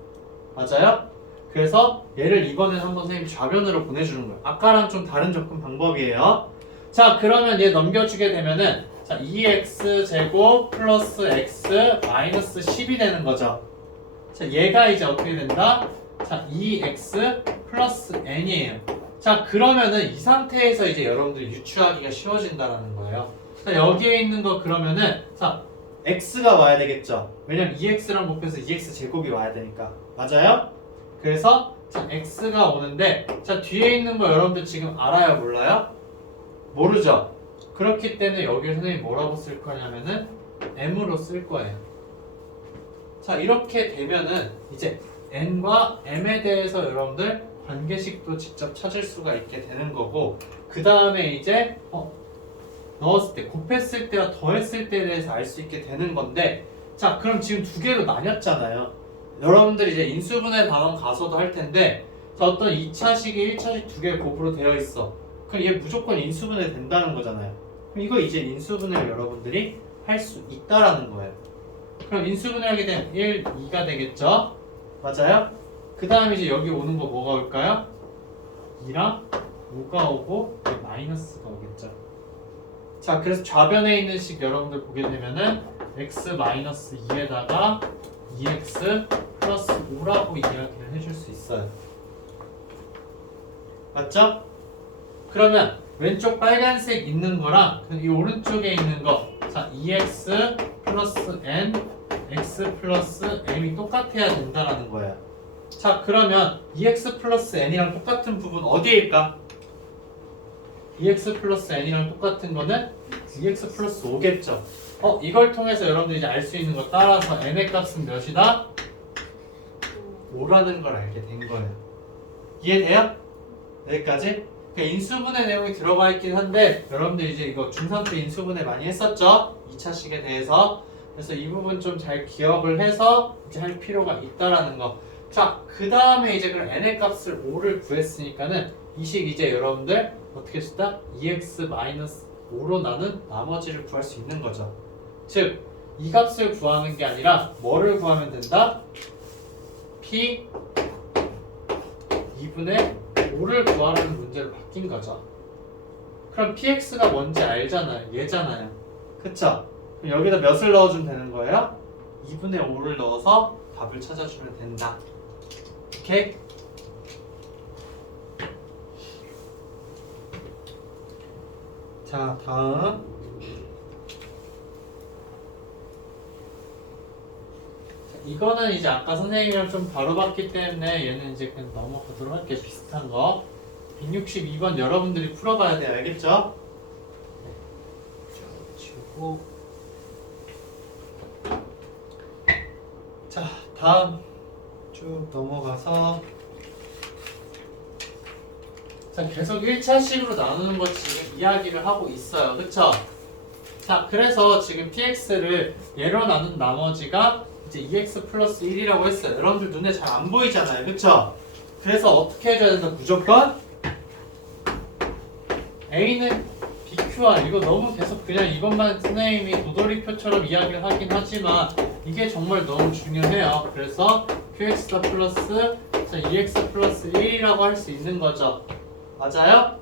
맞아요? 그래서 얘를 이번엔 한번 선생님이 좌변으로 보내주는 거예요. 아까랑 좀 다른 접근 방법이에요. 자, 그러면 얘 넘겨주게 되면은 자 2x 제곱 플러스 x 마이너스 10이 되는 거죠. 자, 얘가 이제 어떻게 된다? 자 2x 플러스 n이에요. 자, 그러면은 이 상태에서 이제 여러분들이 유추하기가 쉬워진다는 거예요. 자, 여기에 있는 거 그러면은 자 x가 와야 되겠죠. 왜냐면 2x랑 곱해서 2x 제곱이 와야 되니까. 맞아요? 그래서 자 x가 오는데 자 뒤에 있는 거 여러분들 지금 알아요? 몰라요? 모르죠? 그렇기 때문에 여기를 선생님이 뭐라고 쓸 거냐면은 m으로 쓸 거예요. 자, 이렇게 되면은 이제 n과 m에 대해서 여러분들 관계식도 직접 찾을 수가 있게 되는 거고, 그 다음에 이제 넣었을 때, 곱했을 때와 더했을 때에 대해서 알 수 있게 되는 건데, 자, 그럼 지금 두 개로 나뉘었잖아요. 여러분들이 이제 인수분해 단원 가서도 할 텐데, 자, 어떤 2차식이 1차식 두 개 곱으로 되어 있어. 그럼 얘 무조건 인수분해 된다는 거잖아요. 그럼 이거 이제 인수분해를 여러분들이 할 수 있다라는 거예요. 그럼 인수분해하게 되면 1, 2가 되겠죠? 맞아요? 그 다음에 이제 여기 오는 거 뭐가 올까요? 2랑 5가 오고 마이너스가 오겠죠. 자, 그래서 좌변에 있는 식 여러분들 보게 되면은 x 마이너스 2에다가 2x 플러스 5라고 이야기를 해줄 수 있어요. 맞죠? 그러면 왼쪽 빨간색 있는 거랑 이 오른쪽에 있는 거, 자 2x 플러스 n, x 플러스 m이 똑같아야 된다라는 거예요. 자, 그러면 2x 플러스 n이랑 똑같은 부분 어디일까? 2x 플러스 n이랑 똑같은 거는 2x 플러스 5겠죠. 이걸 통해서 여러분들이 이제 알 수 있는 거 따라서 n의 값은 몇이다? 5라는 걸 알게 된 거예요. 이해돼요? 여기까지? 인수분해 내용이 들어가 있긴 한데 여러분들 이제 이거 중3 때 인수분해 많이 했었죠? 2차식에 대해서. 그래서 이 부분 좀 잘 기억을 해서 이제 할 필요가 있다라는 거. 자, 그 다음에 이제 그럼 n의 값을 5를 구했으니까는 이 식 이제 여러분들 어떻게 쓰다? 2x-5로 나눈 나머지를 구할 수 있는 거죠. 즉, 이 값을 구하는 게 아니라 뭐를 구하면 된다? p 2분의 5를 구하라는 문제로 바뀐 거죠. 그럼 px가 뭔지 알잖아요. 얘잖아요. 그쵸? 그럼 여기다 몇을 넣어주면 되는 거예요? 2분의 5를 넣어서 답을 찾아주면 된다. 오케이? 자, 다음. 이거는 이제 아까 선생님이랑 좀 바로 봤기 때문에 얘는 이제 그냥 넘어가도록 할게요. 비슷한 거. 162번 여러분들이 풀어봐야 돼요. 알겠죠? 지우고. 자, 다음 쭉 넘어가서 자, 계속 1차식으로 나누는 거 지금 이야기를 하고 있어요. 그쵸? 자, 그래서 지금 px를 얘로 나눈 나머지가 이제 2x 플러스 1이라고 했어요. 여러분들 눈에 잘 안 보이잖아요. 그쵸? 그래서 어떻게 해줘야 된다? 무조건 A는 BQR. 이거 너무 계속 그냥 이것만 선생님이 도돌이표처럼 이야기를 하긴 하지만 이게 정말 너무 중요해요. 그래서 QX 플러스 2x 플러스 1이라고 할 수 있는 거죠. 맞아요?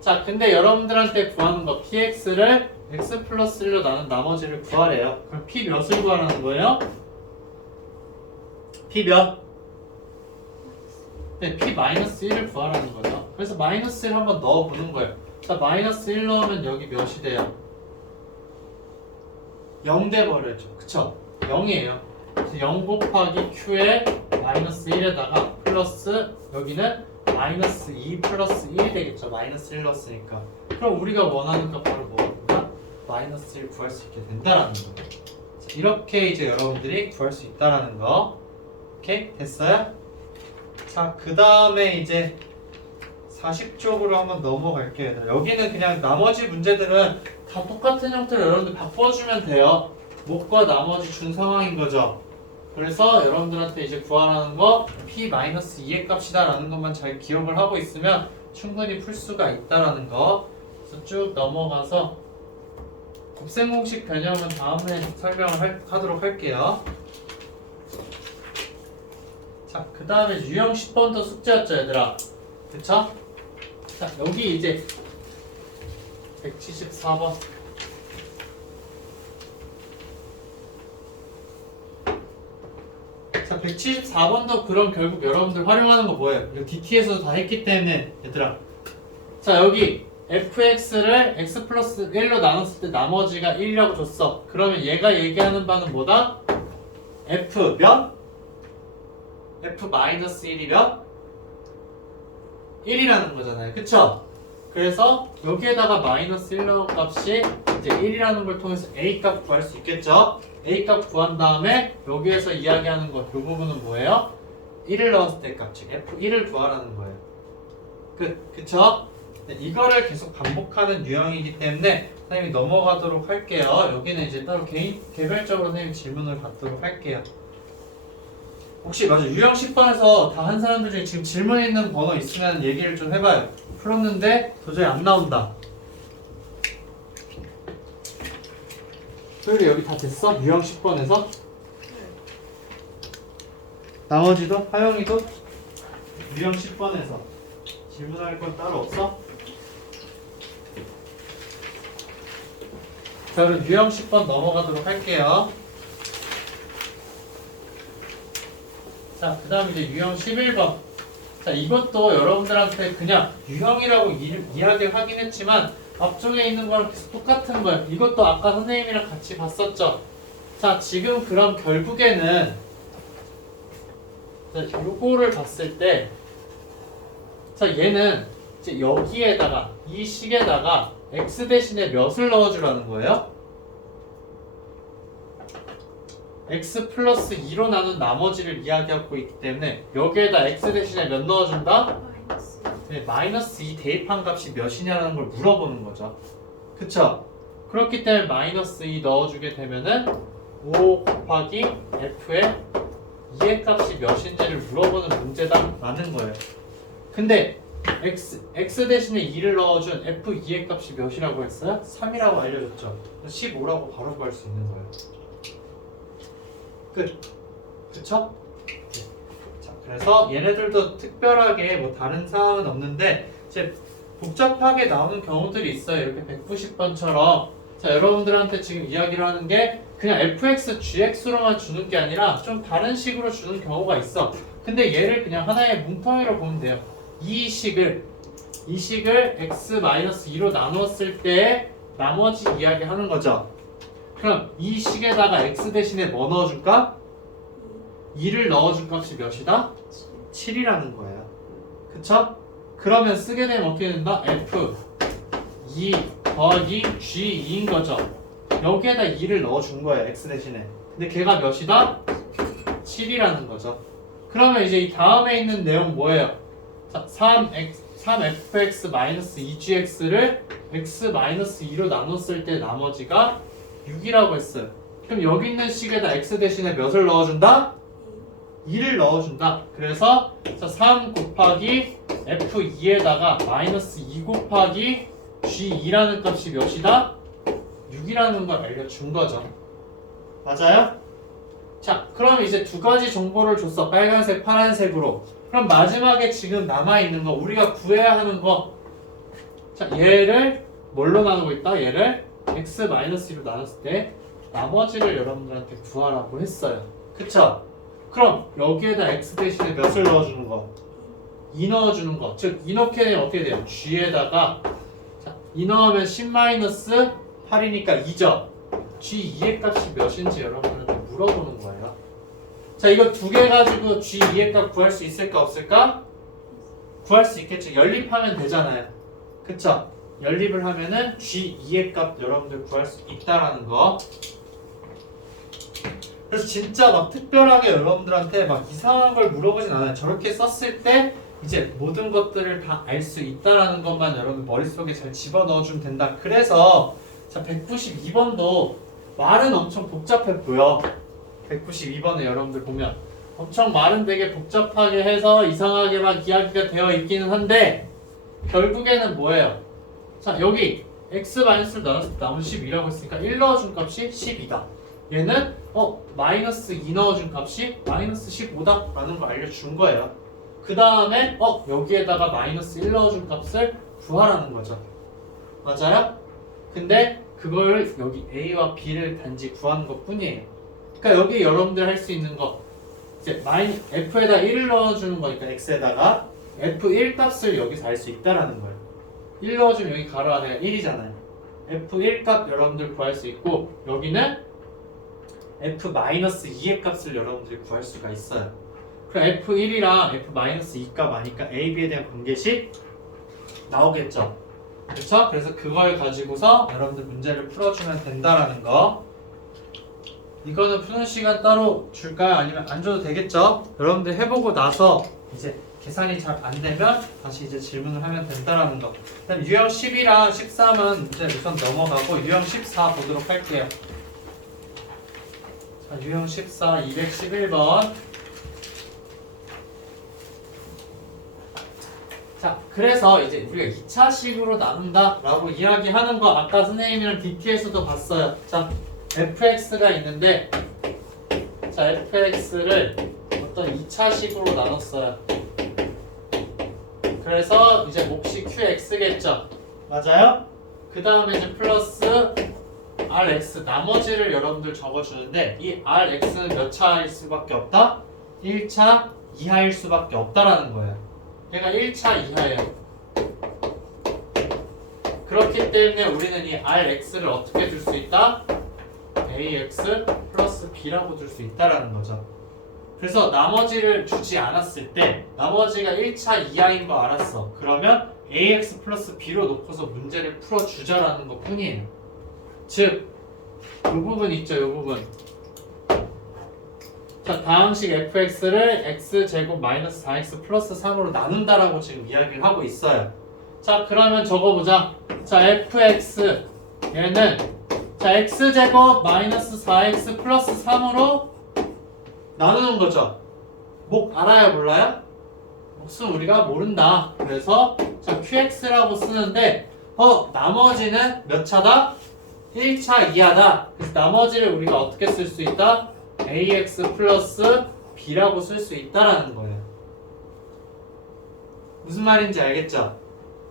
자, 근데 여러분들한테 구하는 거 PX를 X 플러스 1로 나눈 나머지를 구하래요. 그럼 P 몇을 구하라는 거예요? P 몇? 네, P 마이너스 1을 구하라는 거죠. 그래서 마이너스 1을 한번 넣어보는 거예요. 자, 마이너스 1 넣으면 여기 몇이 돼요? 0 돼버려죠. 그쵸? 0이에요. 그래서 0 곱하기 Q에 마이너스 1에다가 플러스 여기는 마이너스 2 플러스 1이 되겠죠. 마이너스 1 넣었으니까. 그럼 우리가 원하는 거 바로 뭐가? 마이너스 1 구할 수 있게 된다라는 거. 자, 이렇게 이제 여러분들이 구할 수 있다라는 거. 오케이? 됐어요? 자, 그 다음에 이제 40쪽으로 한번 넘어갈게요. 얘들아. 여기는 그냥 나머지 문제들은 다 똑같은 형태로 여러분들 바꿔주면 돼요. 목과 나머지 준 상황인 거죠. 그래서 여러분들한테 이제 구하라는 거 p-2의 값이다 라는 것만 잘 기억을 하고 있으면 충분히 풀 수가 있다라는 거. 그래서 쭉 넘어가서 곱셈 공식 개념은 다음에 설명을 하도록 할게요. 자, 그 다음에 유형 10번도 숙제였죠, 얘들아. 그쵸? 자, 여기 이제 174번. 자, 174번도 그럼 결국 여러분들 활용하는 거 뭐예요? 이거 DT에서도 다 했기 때문에 얘들아. 자, 여기 fx를 x 플러스 1로 나눴을 때 나머지가 1이라고 줬어. 그러면 얘가 얘기하는 바는 뭐다? f 몇? f 마이너스 1이면 1이라는 거잖아요. 그쵸? 그래서 여기에다가 마이너스 1 넣은 값이 이제 1이라는 걸 통해서 a 값 구할 수 있겠죠? a 값 구한 다음에 여기에서 이야기하는 거, 이 부분은 뭐예요? 1을 넣었을 때 값, 즉 f1을 구하라는 거예요. 그쵸? 네, 이거를 계속 반복하는 유형이기 때문에 선생님이 넘어가도록 할게요. 여기는 이제 따로 개별적으로 선생님 질문을 받도록 할게요. 혹시 맞아 유형 10번에서 다 한 사람들 중에 지금 질문 있는 번호 있으면 얘기를 좀 해봐요. 풀었는데 도저히 안 나온다. 소율이 여기 다 됐어? 유형 10번에서? 나머지도? 하영이도? 유형 10번에서 질문할 건 따로 없어? 자, 그럼 유형 10번 넘어가도록 할게요. 자, 그 다음 이제 유형 11번. 자, 이것도 여러분들한테 그냥 유형이라고 이야기를 하긴 했지만 앞쪽에 있는 거랑 계속 똑같은 거예요. 이것도 아까 선생님이랑 같이 봤었죠. 자, 지금 그럼 결국에는 자, 요거를 봤을 때 자, 얘는 이제 여기에다가 이 식에다가 x 대신에 몇을 넣어주라는 거예요? x 플러스 2로 나눈 나머지를 이야기하고 있기 때문에 여기에다 x 대신에 몇 넣어준다? 마이너스 네, 마이너스 2 대입한 값이 몇이냐는 걸 물어보는 거죠. 그쵸? 그렇기 때문에 마이너스 2 넣어주게 되면은 5 곱하기 f의 2의 값이 몇인지를 물어보는 문제다라는 거예요. 근데 x 대신에 2를 넣어준 f2의 값이 몇이라고 했어요? 3이라고 알려줬죠. 15라고 바로 구할 수 있는 거예요. 끝. 그쵸? 네. 자, 그래서 얘네들도 특별하게 뭐 다른 사항은 없는데 이제 복잡하게 나오는 경우들이 있어요. 이렇게 190번처럼. 자, 여러분들한테 지금 이야기를 하는 게 그냥 fx, gx로만 주는 게 아니라 좀 다른 식으로 주는 경우가 있어. 근데 얘를 그냥 하나의 뭉텅이로 보면 돼요. 이 식을 x-2로 나눴을 때 나머지 이야기 하는 거죠. 그럼 이 식에다가 x 대신에 뭐 넣어줄까? 2를 넣어줄 값이 몇이다? 7이라는 거예요. 그쵸? 그러면 쓰게 되면 어떻게 된다? f 2 더하기 g2인 거죠. 여기에다 2를 넣어준 거예요. x 대신에. 근데 걔가 몇이다? 7이라는 거죠. 그러면 이제 이 다음에 있는 내용 뭐예요? 자, 3fx-2gx를 x-2로 나눴을 때 나머지가 6이라고 했어요. 그럼 여기 있는 식에다 x 대신에 몇을 넣어준다? 2를 넣어준다. 그래서 자, 3 곱하기 f2에다가 마이너스 2 곱하기 g2라는 값이 몇이다? 6이라는 걸 알려준 거죠. 맞아요? 자, 그럼 이제 두 가지 정보를 줬어. 빨간색, 파란색으로. 그럼 마지막에 지금 남아있는 거, 우리가 구해야 하는 거. 자, 얘를 뭘로 나누고 있다? 얘를 x-2로 나눴을 때 나머지를 여러분들한테 구하라고 했어요. 그쵸? 그럼 여기에다 x 대신에 몇을 넣어주는 거? 2 넣어주는 거. 즉, 2 넣게 되면 어떻게 돼요? g에다가 자, 2 넣으면 10-8이니까 2죠. G2의 값이 몇인지 여러분한테 물어보는 거예요. 자, 이거 두 개 가지고 G2의 값 구할 수 있을까 없을까? 구할 수 있겠죠. 연립하면 되잖아요. 그쵸? 연립을 하면은 G2의 값 여러분들 구할 수 있다라는 거. 그래서 진짜 막 특별하게 여러분들한테 막 이상한 걸 물어보진 않아요. 저렇게 썼을 때 이제 모든 것들을 다 알 수 있다라는 것만 여러분 머릿속에 잘 집어넣어주면 된다. 그래서 자 192번도 말은 엄청 복잡해 보여. 192번에 여러분들 보면 엄청 말은 되게 복잡하게 해서 이상하게 막 이야기가 되어 있기는 한데 결국에는 뭐예요? 자 여기 x-를 나눴을 때 나머지 12라고 했으니까 1 넣어준 값이 12다. 얘는 마이너스 2 넣어준 값이 마이너스 15다 라는 걸 알려준 거예요. 그 다음에 여기에다가 마이너스 1 넣어준 값을 구하라는 거죠. 맞아요? 근데 그걸 여기 A와 B를 단지 구하는 것 뿐이에요. 그러니까 여기 여러분들 할 수 있는 거 이제 F에다 1을 넣어주는 거니까 X에다가 F1 값을 여기서 알 수 있다라는 거예요. 1 넣어주면 여기 가로 안에가 1이잖아요. F1 값 여러분들 구할 수 있고 여기는 F-2의 값을 여러분들이 구할 수가 있어요. 그럼 F1이랑 F-2 값 아니까 A, B에 대한 관계식 나오겠죠. 그렇죠? 그래서 그걸 가지고서 여러분들 문제를 풀어주면 된다라는 거. 이거는 푸는 시간 따로 줄까요? 아니면 안 줘도 되겠죠? 여러분들 해보고 나서 이제 계산이 잘 안 되면 다시 이제 질문을 하면 된다라는 거. 그다음 유형 10이랑 13은 문제 우선 넘어가고 유형 14 보도록 할게요. 자, 유형 14 211번. 자, 그래서 이제 우리가 2차식으로 나눈다 라고 이야기하는 거 아까 선생님이랑 DT에서도 봤어요. 자, fx가 있는데 자, fx를 어떤 2차식으로 나눴어요. 그래서 이제 몫이 qx겠죠. 맞아요? 그 다음에 이제 플러스 rx 나머지를 여러분들 적어주는데 이 rx는 몇 차일 수밖에 없다? 1차 이하일 수밖에 없다라는 거예요. 얘가 1차 이하예요. 그렇기 때문에 우리는 이 rx를 어떻게 줄 수 있다? ax 플러스 b라고 줄 수 있다라는 거죠. 그래서 나머지를 주지 않았을 때 나머지가 1차 이하인 거 알았어. 그러면 ax 플러스 b로 놓고서 문제를 풀어주자라는 것 뿐이에요. 즉, 이 부분 있죠, 이 부분. 자, 다음식 fx를 x제곱 마이너스 4x 플러스 3으로 나눈다라고 지금 이야기를 하고 있어요. 자, 그러면 적어보자. 자, fx 얘는 자, x제곱 마이너스 4x 플러스 3으로 나누는 거죠. 목 알아요, 몰라요? 몫은 우리가 모른다. 그래서 자, qx라고 쓰는데 나머지는 몇 차다? 1차 이하다. 그래서 나머지를 우리가 어떻게 쓸 수 있다? ax 플러스 b라고 쓸 수 있다라는 거예요. 무슨 말인지 알겠죠?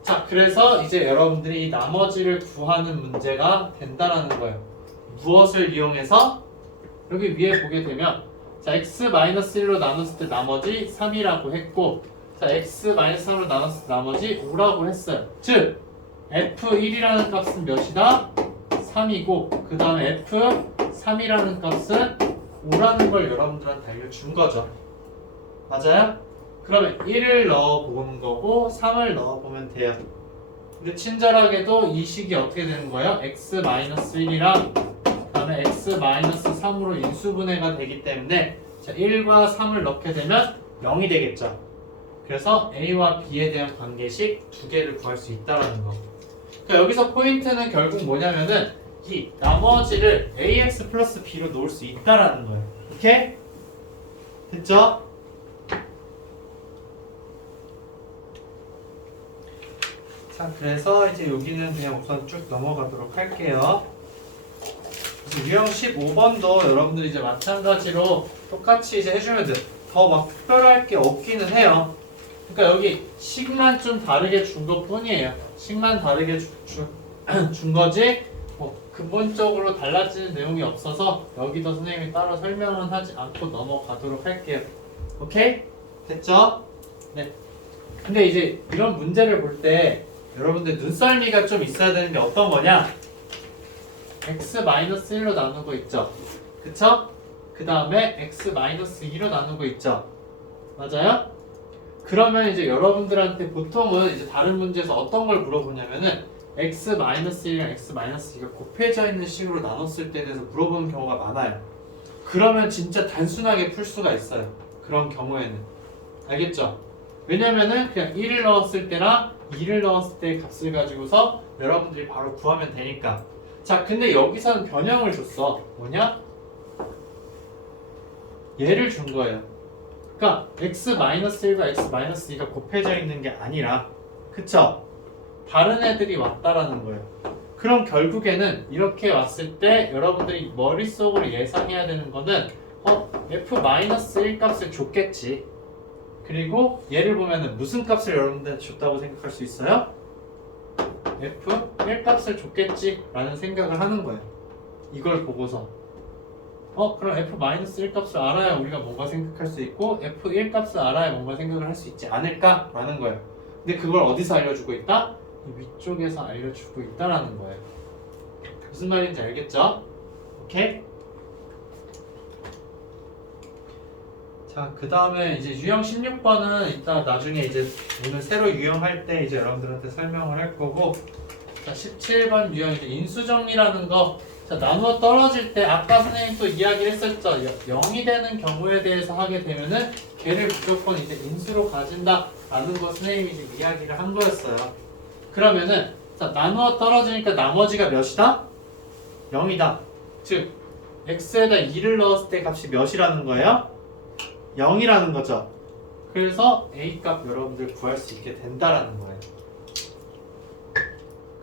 자, 그래서 이제 여러분들이 이 나머지를 구하는 문제가 된다라는 거예요. 무엇을 이용해서? 여기 위에 보게 되면 자, x-1로 나눴을 때 나머지 3이라고 했고 자, x-3으로 나눴을 때 나머지 5라고 했어요. 즉 f1이라는 값은 몇이다? 3이고 그 다음에 f3이라는 값은 5라는 걸 여러분들한테 알려준 거죠. 맞아요? 그러면 1을 넣어보는 거고 3을 넣어보면 돼요. 근데 친절하게도 이 식이 어떻게 되는 거예요? x-1이랑 그 다음에 x-3으로 인수분해가 되기 때문에 자, 1과 3을 넣게 되면 0이 되겠죠. 그래서 a와 b에 대한 관계식 두 개를 구할 수 있다는 거. 그러니까 여기서 포인트는 결국 뭐냐면은 이 나머지를 ax 플러스 b로 놓을 수 있다라는 거예요. 오케이? 됐죠? 자, 그래서 이제 여기는 그냥 우선 쭉 넘어가도록 할게요. 그래서 유형 15번도 여러분들이 이제 마찬가지로 똑같이 이제 해주면 돼요. 더 막 특별할 게 없기는 해요. 그러니까 여기 식만 좀 다르게 준 것 뿐이에요. 식만 다르게 준 거지 뭐 근본적으로 달라지는 내용이 없어서 여기도 선생님이 따로 설명은 하지 않고 넘어가도록 할게요. 오케이? 됐죠? 네. 근데 이제 이런 문제를 볼 때 여러분들 눈썰미가 좀 있어야 되는데 어떤 거냐? x-1로 나누고 있죠. 그쵸? 그 다음에 x-2로 나누고 있죠. 맞아요? 그러면 이제 여러분들한테 보통은 이제 다른 문제에서 어떤 걸 물어보냐면은 x-1이랑 x-2가 곱해져 있는 식으로 나눴을 때 대해서 물어보는 경우가 많아요. 그러면 진짜 단순하게 풀 수가 있어요. 그런 경우에는. 알겠죠? 왜냐면은 그냥 1을 넣었을 때랑 2를 넣었을 때의 값을 가지고서 여러분들이 바로 구하면 되니까. 자, 근데 여기서는 변형을 줬어. 뭐냐? 얘를 준 거예요. 그러니까 x-1과 x-2가 곱해져 있는 게 아니라, 그쵸? 다른 애들이 왔다라는 거예요. 그럼 결국에는 이렇게 왔을 때 여러분들이 머릿속으로 예상해야 되는 거는 f-1 값을 줬겠지. 그리고 얘를 보면은 무슨 값을 여러분들한테 줬다고 생각할 수 있어요? f1 값을 줬겠지 라는 생각을 하는 거예요. 이걸 보고서 그럼 f-1 값을 알아야 우리가 뭔가 생각할 수 있고 f1 값을 알아야 뭔가 생각을 할 수 있지 않을까? 라는 거예요. 근데 그걸 어디서 알려주고 있다? 이 위쪽에서 알려주고 있다라는 거예요. 무슨 말인지 알겠죠? 오케이? 자, 그 다음에 이제 유형 16번은 이따 나중에 이제 오늘 새로 유형할 때 이제 여러분들한테 설명을 할 거고, 자, 17번 유형 이제 인수정리라는 거. 자, 나누어 떨어질 때 아까 선생님 또 이야기를 했었죠. 0이 되는 경우에 대해서 하게 되면은 걔를 무조건 이제 인수로 가진다 라는 거 선생님이 지금 이야기를 한 거였어요. 그러면은 자, 나누어 떨어지니까 나머지가 몇이다? 0이다. 즉 x에다 2를 넣었을 때 값이 몇이라는 거예요? 0이라는 거죠. 그래서 a 값 여러분들 구할 수 있게 된다라는 거예요.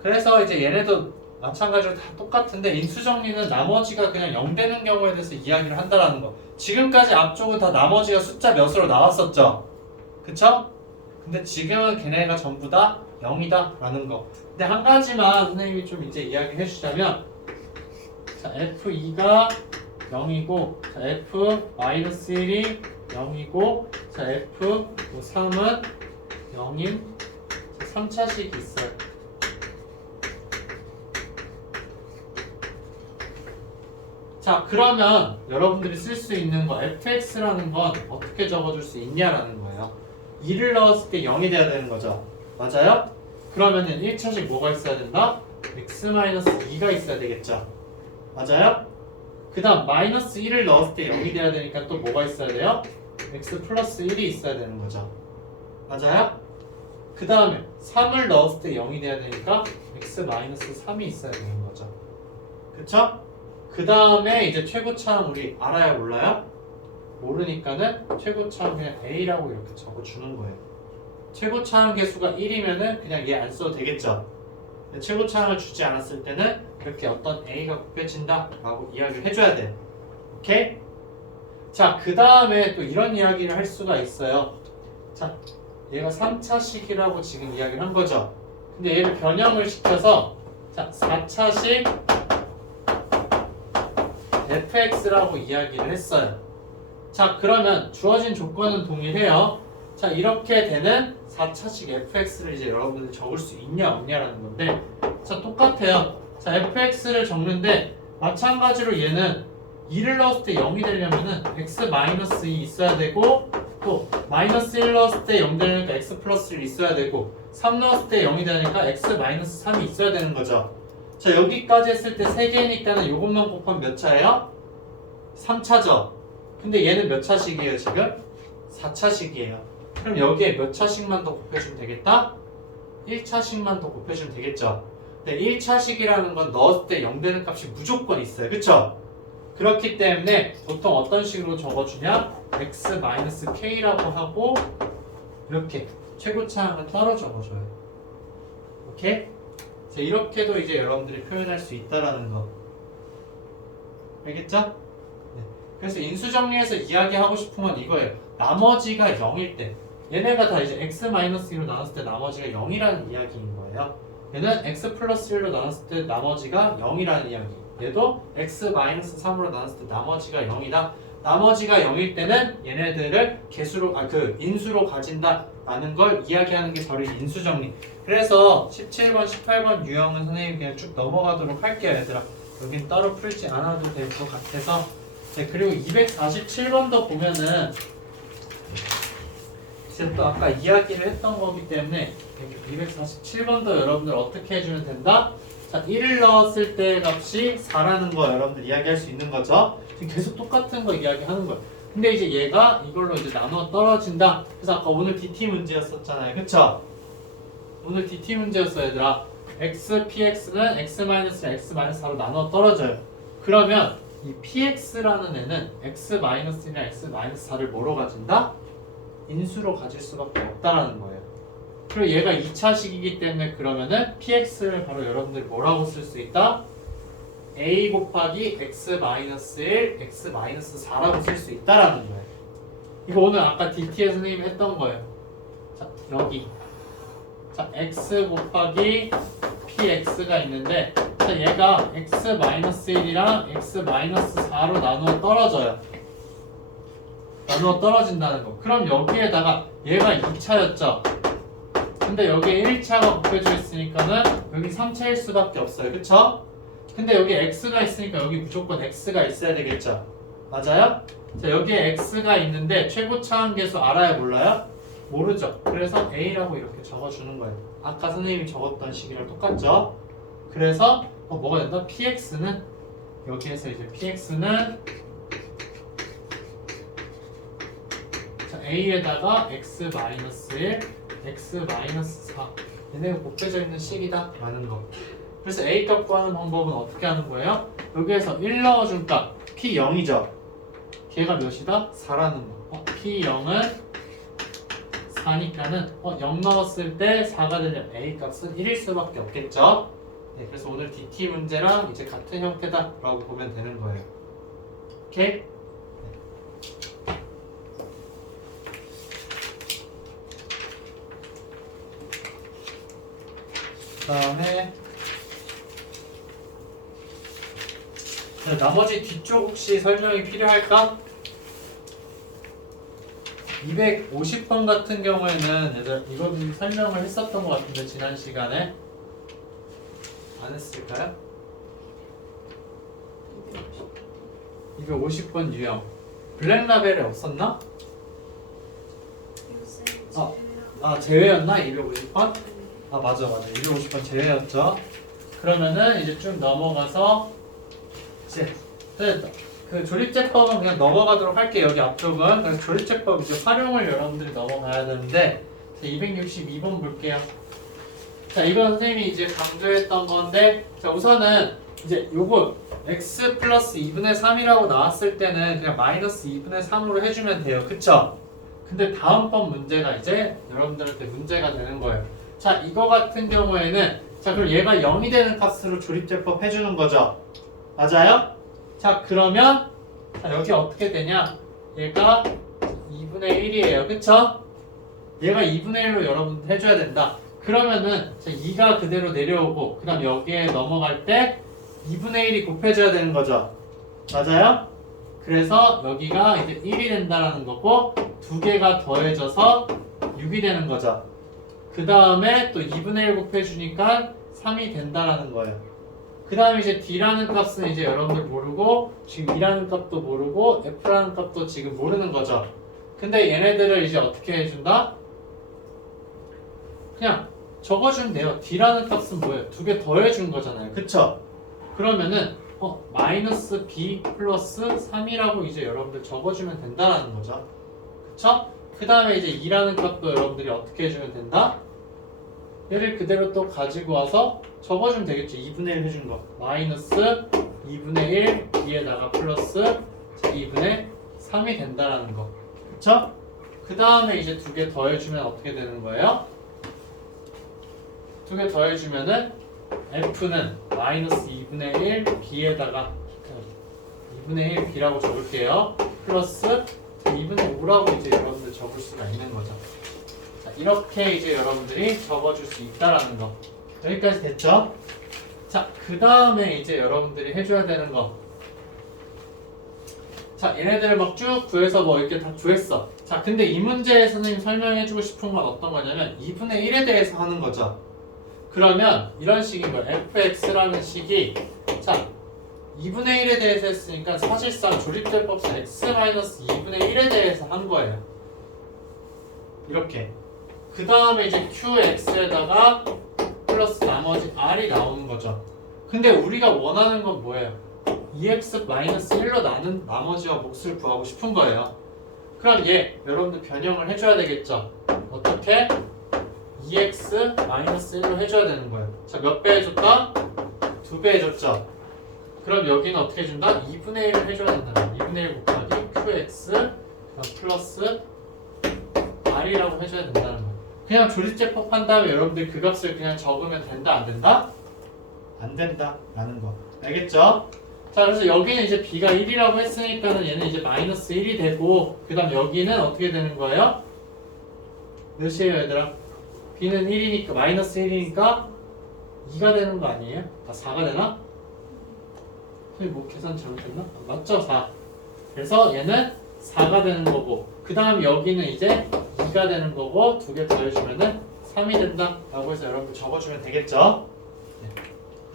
그래서 이제 얘네도 마찬가지로 다 똑같은데 인수정리는 나머지가 그냥 0 되는 경우에 대해서 이야기를 한다라는 거. 지금까지 앞쪽은 다 나머지가 숫자 몇으로 나왔었죠. 그쵸? 근데 지금은 걔네가 전부 다 0이다 라는 거. 근데 한 가지만 선생님이 좀 이제 이야기 해주자면, 자, F2가 0이고, 자, F-1이 0이고, 자, F3은 0인 3차식이 있어요. 자, 그러면 여러분들이 쓸 수 있는 거 fx라는 건 어떻게 적어줄 수 있냐라는 거예요. 2를 넣었을 때 0이 돼야 되는 거죠. 맞아요? 그러면은 1차식 뭐가 있어야 된다? x-2가 있어야 되겠죠. 맞아요? 그 다음 마이너스 1을 넣었을 때 0이 돼야 되니까 또 뭐가 있어야 돼요? x 플러스 1이 있어야 되는 거죠. 맞아요? 그 다음에 3을 넣었을 때 0이 돼야 되니까 x 마이너스 3이 있어야 되는 거죠. 그쵸? 그 다음에 이제 최고차항 우리 알아요? 몰라요? 모르니까는 최고차항 그냥 a라고 이렇게 적어주는 거예요. 최고차항 개수가 1이면은 그냥 얘 안 써도 되겠죠. 근데 최고차항을 주지 않았을 때는 이렇게 어떤 a가 곱해진다 라고 이야기를 해줘야 돼요. 오케이? 자, 그 다음에 또 이런 이야기를 할 수가 있어요. 자, 얘가 3차식이라고 지금 이야기를 한 거죠. 근데 얘를 변형을 시켜서 자, 4차식 fx라고 이야기를 했어요. 자, 그러면 주어진 조건은 동일해요. 자, 이렇게 되는 4차식 fx를 이제 여러분들이 적을 수 있냐 없냐라는 건데, 자, 똑같아요. 자, fx를 적는데 마찬가지로 얘는 2를 넣었을 때 0이 되려면은 x-2 있어야 되고, 또 마이너스 1 넣었을 때 0 되니까 x 플러스 1 있어야 되고, 3 넣었을 때 0이 되니까 x-3이 있어야 되는 거죠. 자, 여기까지 했을 때 3개니까는 요것만 곱하면 몇 차예요? 3차죠. 근데 얘는 몇 차식이에요 지금? 4차식이에요. 그럼 여기에 몇 차식만 더 곱해주면 되겠다? 1차식만 더 곱해주면 되겠죠. 근데 1차식이라는 건 넣었을 때 0 되는 값이 무조건 있어요. 그쵸? 그렇기 때문에 보통 어떤 식으로 적어주냐? x-k라고 하고 이렇게 최고차항은 따로 적어줘요. 오케이? 자, 이렇게도 이제 여러분들이 표현할 수 있다라는 거. 알겠죠? 네. 그래서 인수정리에서 이야기하고 싶은 건 이거예요. 나머지가 0일 때, 얘네가 다 이제 x-1로 나눴을 때 나머지가 0이라는 이야기인 거예요. 얘는 x 플러스 1로 나눴을 때 나머지가 0이라는 이야기. 얘도 x-3으로 나눴을 때 나머지가 0이다 나머지가 0일 때는 얘네들을 개수로 인수로 가진다라는 걸 이야기하는 게 바로 이 인수정리. 그래서 17번, 18번 유형은 선생님 그냥 쭉 넘어가도록 할게요, 얘들아. 여긴 따로 풀지 않아도 될 것 같아서. 네, 그리고 247번도 보면은 이제 또 아까 이야기를 했던 거기 때문에 247번도 여러분들 어떻게 해주면 된다? 자, 1을 넣었을 때 값이 4라는 거 여러분들 이야기할 수 있는 거죠. 지금 계속 똑같은 거 이야기하는 거예요. 근데 이제 얘가 이걸로 이제 나눠 떨어진다. 그래서 아까 오늘 DT 문제였었잖아요. 그쵸? 오늘 DT 문제였어, 얘들아. x, px는 x-4로 나눠 떨어져요. 그러면 이 px라는 애는 x-1이나 x-4를 뭐로 가진다? 인수로 가질 수밖에 없다라는 거예요. 그리고 얘가 2차식이기 때문에 그러면은 px를 바로 여러분들이 뭐라고 쓸 수 있다? a 곱하기 x-1, x-4라고 쓸 수 있다라는 거예요. 이거 오늘 아까 DT에 선생님이 했던 거예요. 자, 여기. 자, x 곱하기 px가 있는데 자, 얘가 x-1이랑 x-4로 나누어 떨어져요. 나누어 떨어진다는 거. 그럼 여기에다가 얘가 2차였죠. 근데 여기에 1차가 곱해져 있으니까는 여기 3차일 수밖에 없어요. 그쵸? 근데 여기 x가 있으니까 여기 무조건 x가 있어야 되겠죠. 맞아요? 자, 여기에 x가 있는데 최고 차항계수 알아요? 몰라요? 모르죠. 그래서 a라고 이렇게 적어주는 거예요. 아까 선생님이 적었던 식이랑 똑같죠? 그래서 뭐가 된다? px는 여기에서 이제 px는 자, a에다가 x-1, x-4 얘네가 곱해져 있는 식이다 라는 거. 그래서 a 값 구하는 방법은 어떻게 하는 거예요? 여기에서 1 넣어준 값 p0이죠. 걔가 몇이다? 4라는 거. p0은 4니까는 0 넣었을 때 4가 되면 a 값은 1일 수밖에 없겠죠. 네, 그래서 오늘 DT 문제랑 이제 같은 형태다라고 보면 되는 거예요. 오케이? 그 다음에 나머지 뒤쪽 혹시 설명이 필요할까? 250번 같은 경우에는 얘들 이거 설명을 했었던 것 같은데 지난 시간에 안 했을까요? 250번 유형 블랙라벨에 없었나? 제외였나? 250번? 맞아 250번 제외였죠. 그러면은 이제 쭉 넘어가서 이제 그 조립제법은 그냥 넘어가도록 할게요. 여기 앞쪽은. 그래서 조립제법 이제 활용을 여러분들이 넘어가야 되는데 262번 볼게요. 자, 이건 선생님이 이제 강조했던 건데 자, 우선은 이제 요거 x 플러스 2분의 3이라고 나왔을 때는 그냥 마이너스 2분의 3으로 해주면 돼요. 그쵸? 근데 다음번 문제가 이제 여러분들한테 문제가 되는 거예요. 자, 이거 같은 경우에는 자, 그럼 얘가 0이 되는 값으로 조립제법 해주는 거죠. 맞아요? 자, 그러면 자, 여기 어떻게 되냐? 얘가 2분의 1이에요. 그쵸? 얘가 2분의 1로 여러분 해줘야 된다. 그러면은 자, 2가 그대로 내려오고 그 다음 여기에 넘어갈 때 2분의 1이 곱해져야 되는 거죠. 맞아요? 그래서 여기가 이제 1이 된다라는 거고 두 개가 더해져서 6이 되는 거죠. 그 다음에 또 2분의 1 곱해주니까 3이 된다라는 거예요. 그 다음에 이제 D라는 값은 이제 여러분들 모르고 지금 E라는 값도 모르고 F라는 값도 지금 모르는 거죠. 근데 얘네들을 이제 어떻게 해준다? 그냥 적어주면 돼요. D라는 값은 뭐예요? 두 개 더해준 거잖아요. 그쵸? 그러면은 마이너스 B 플러스 3이라고 이제 여러분들 적어주면 된다라는 거죠. 그쵸? 그 다음에 이제 2라는 값도 여러분들이 어떻게 해주면 된다? 얘를 그대로 또 가지고 와서 적어주면 되겠죠. 2분의 1 해준 거. 마이너스 2분의 1 B에다가 플러스 2분의 3이 된다라는 거. 그쵸? 그 다음에 이제 두 개 더해주면 어떻게 되는 거예요? 두 개 더해주면은 F는 마이너스 2분의 1 B에다가 2분의 1 B라고 적을게요. 플러스 2분의 5라고 이제 여러분들 적을 수가 있는 거죠. 자, 이렇게 이제 여러분들이 적어줄 수 있다라는 거. 여기까지 됐죠? 자, 그 다음에 이제 여러분들이 해줘야 되는 거. 자, 얘네들을 막 쭉 구해서 뭐 이렇게 다 구했어. 자, 근데 이 문제에 선생님 설명해주고 싶은 건 어떤 거냐면 2분의 1에 대해서 하는 거죠. 그러면 이런 식인 거예요. fx라는 식이 자 2분의 1에 대해서 했으니까 사실상 조립대법상 x-2분의 1에 대해서 한 거예요. 이렇게. 그 다음에 이제 qx에다가 플러스 나머지 r이 나오는 거죠. 근데 우리가 원하는 건 뭐예요? 2x-1로 나눈 나머지와 몫을 구하고 싶은 거예요. 그럼 얘 여러분들 변형을 해줘야 되겠죠. 어떻게? 2x-1로 해줘야 되는 거예요. 자, 몇 배 해줬다? 2배 해줬죠. 그럼 여기는 어떻게 해준다? 2분의 1을 해줘야 된다. 2분의 1 곱하기 qx 플러스 r이라고 해줘야 된다는 거예요. 그냥 조립제법 한 다음에 여러분들 그 값을 그냥 적으면 된다? 안 된다? 안 된다 라는 거. 알겠죠? 자, 그래서 여기는 이제 b가 1이라고 했으니까는 얘는 이제 마이너스 1이 되고 그 다음 여기는 어떻게 되는 거예요? 몇이에요 얘들아? b는 1이니까 마이너스 1이니까 2가 되는 거 아니에요? 아 4가 되나? 선생님 뭐 계산 잘못했나? 아, 맞죠? 4. 그래서 얘는 4가 되는 거고 그 다음 여기는 이제 2가 되는 거고 두 개 더해주면은 3이 된다 라고 해서 여러분 적어주면 되겠죠? 네.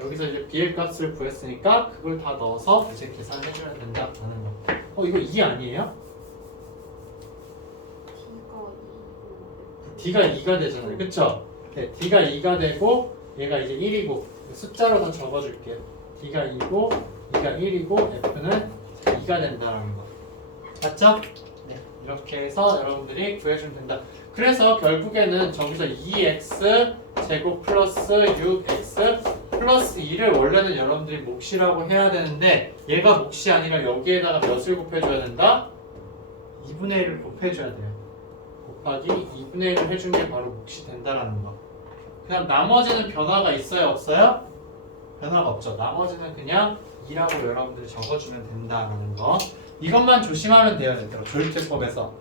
여기서 이제 b의 값을 구했으니까 그걸 다 넣어서 이제 계산해줘야 된다 라는 거. 이거 2 아니에요? d가 2가 되잖아요. 그쵸? 네, d가 2가 되고 얘가 이제 1이고 숫자로 다 적어줄게요. d가 2고 2가 1이고 f는 2가 된다라는 거. 맞죠? 네, 이렇게 해서 여러분들이 구해주면 된다. 그래서 결국에는 저기서 2x 제곱 플러스 6x 플러스 2를 원래는 여러분들이 몫이라고 해야 되는데 얘가 몫이 아니라 여기에다가 몇을 곱해줘야 된다? 2분의 1을 곱해줘야 돼요. 곱하기 2분의 1을 해준 게 바로 몫이 된다라는 거. 그냥 나머지는 변화가 있어요? 없어요? 변화가 없죠. 나머지는 그냥 2라고 여러분들이 적어주면 된다라는 거. 이것만 조심하면 돼요. 얘들아. 조립제법에서.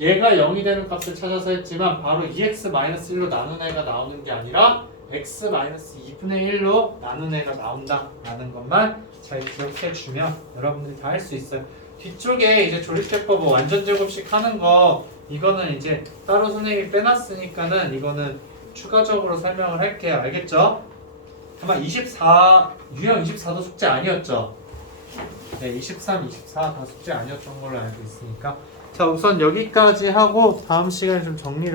얘가 0이 되는 값을 찾아서 했지만 바로 2x-1로 나눈 애가 나오는 게 아니라 x-2분의 1로 나눈 애가 나온다라는 것만 잘 기억해 주면 여러분들이 다 할 수 있어요. 뒤쪽에 이제 조립제법 완전 제곱식 하는 거 이거는 이제 따로 선생님이 빼놨으니까는 이거는 추가적으로 설명을 할게요. 알겠죠? 아마 24 유형 24도 숙제 아니었죠? 네, 23, 24 다 숙제 아니었던 걸로 알고 있으니까 자 우선 여기까지 하고 다음 시간에 좀 정리를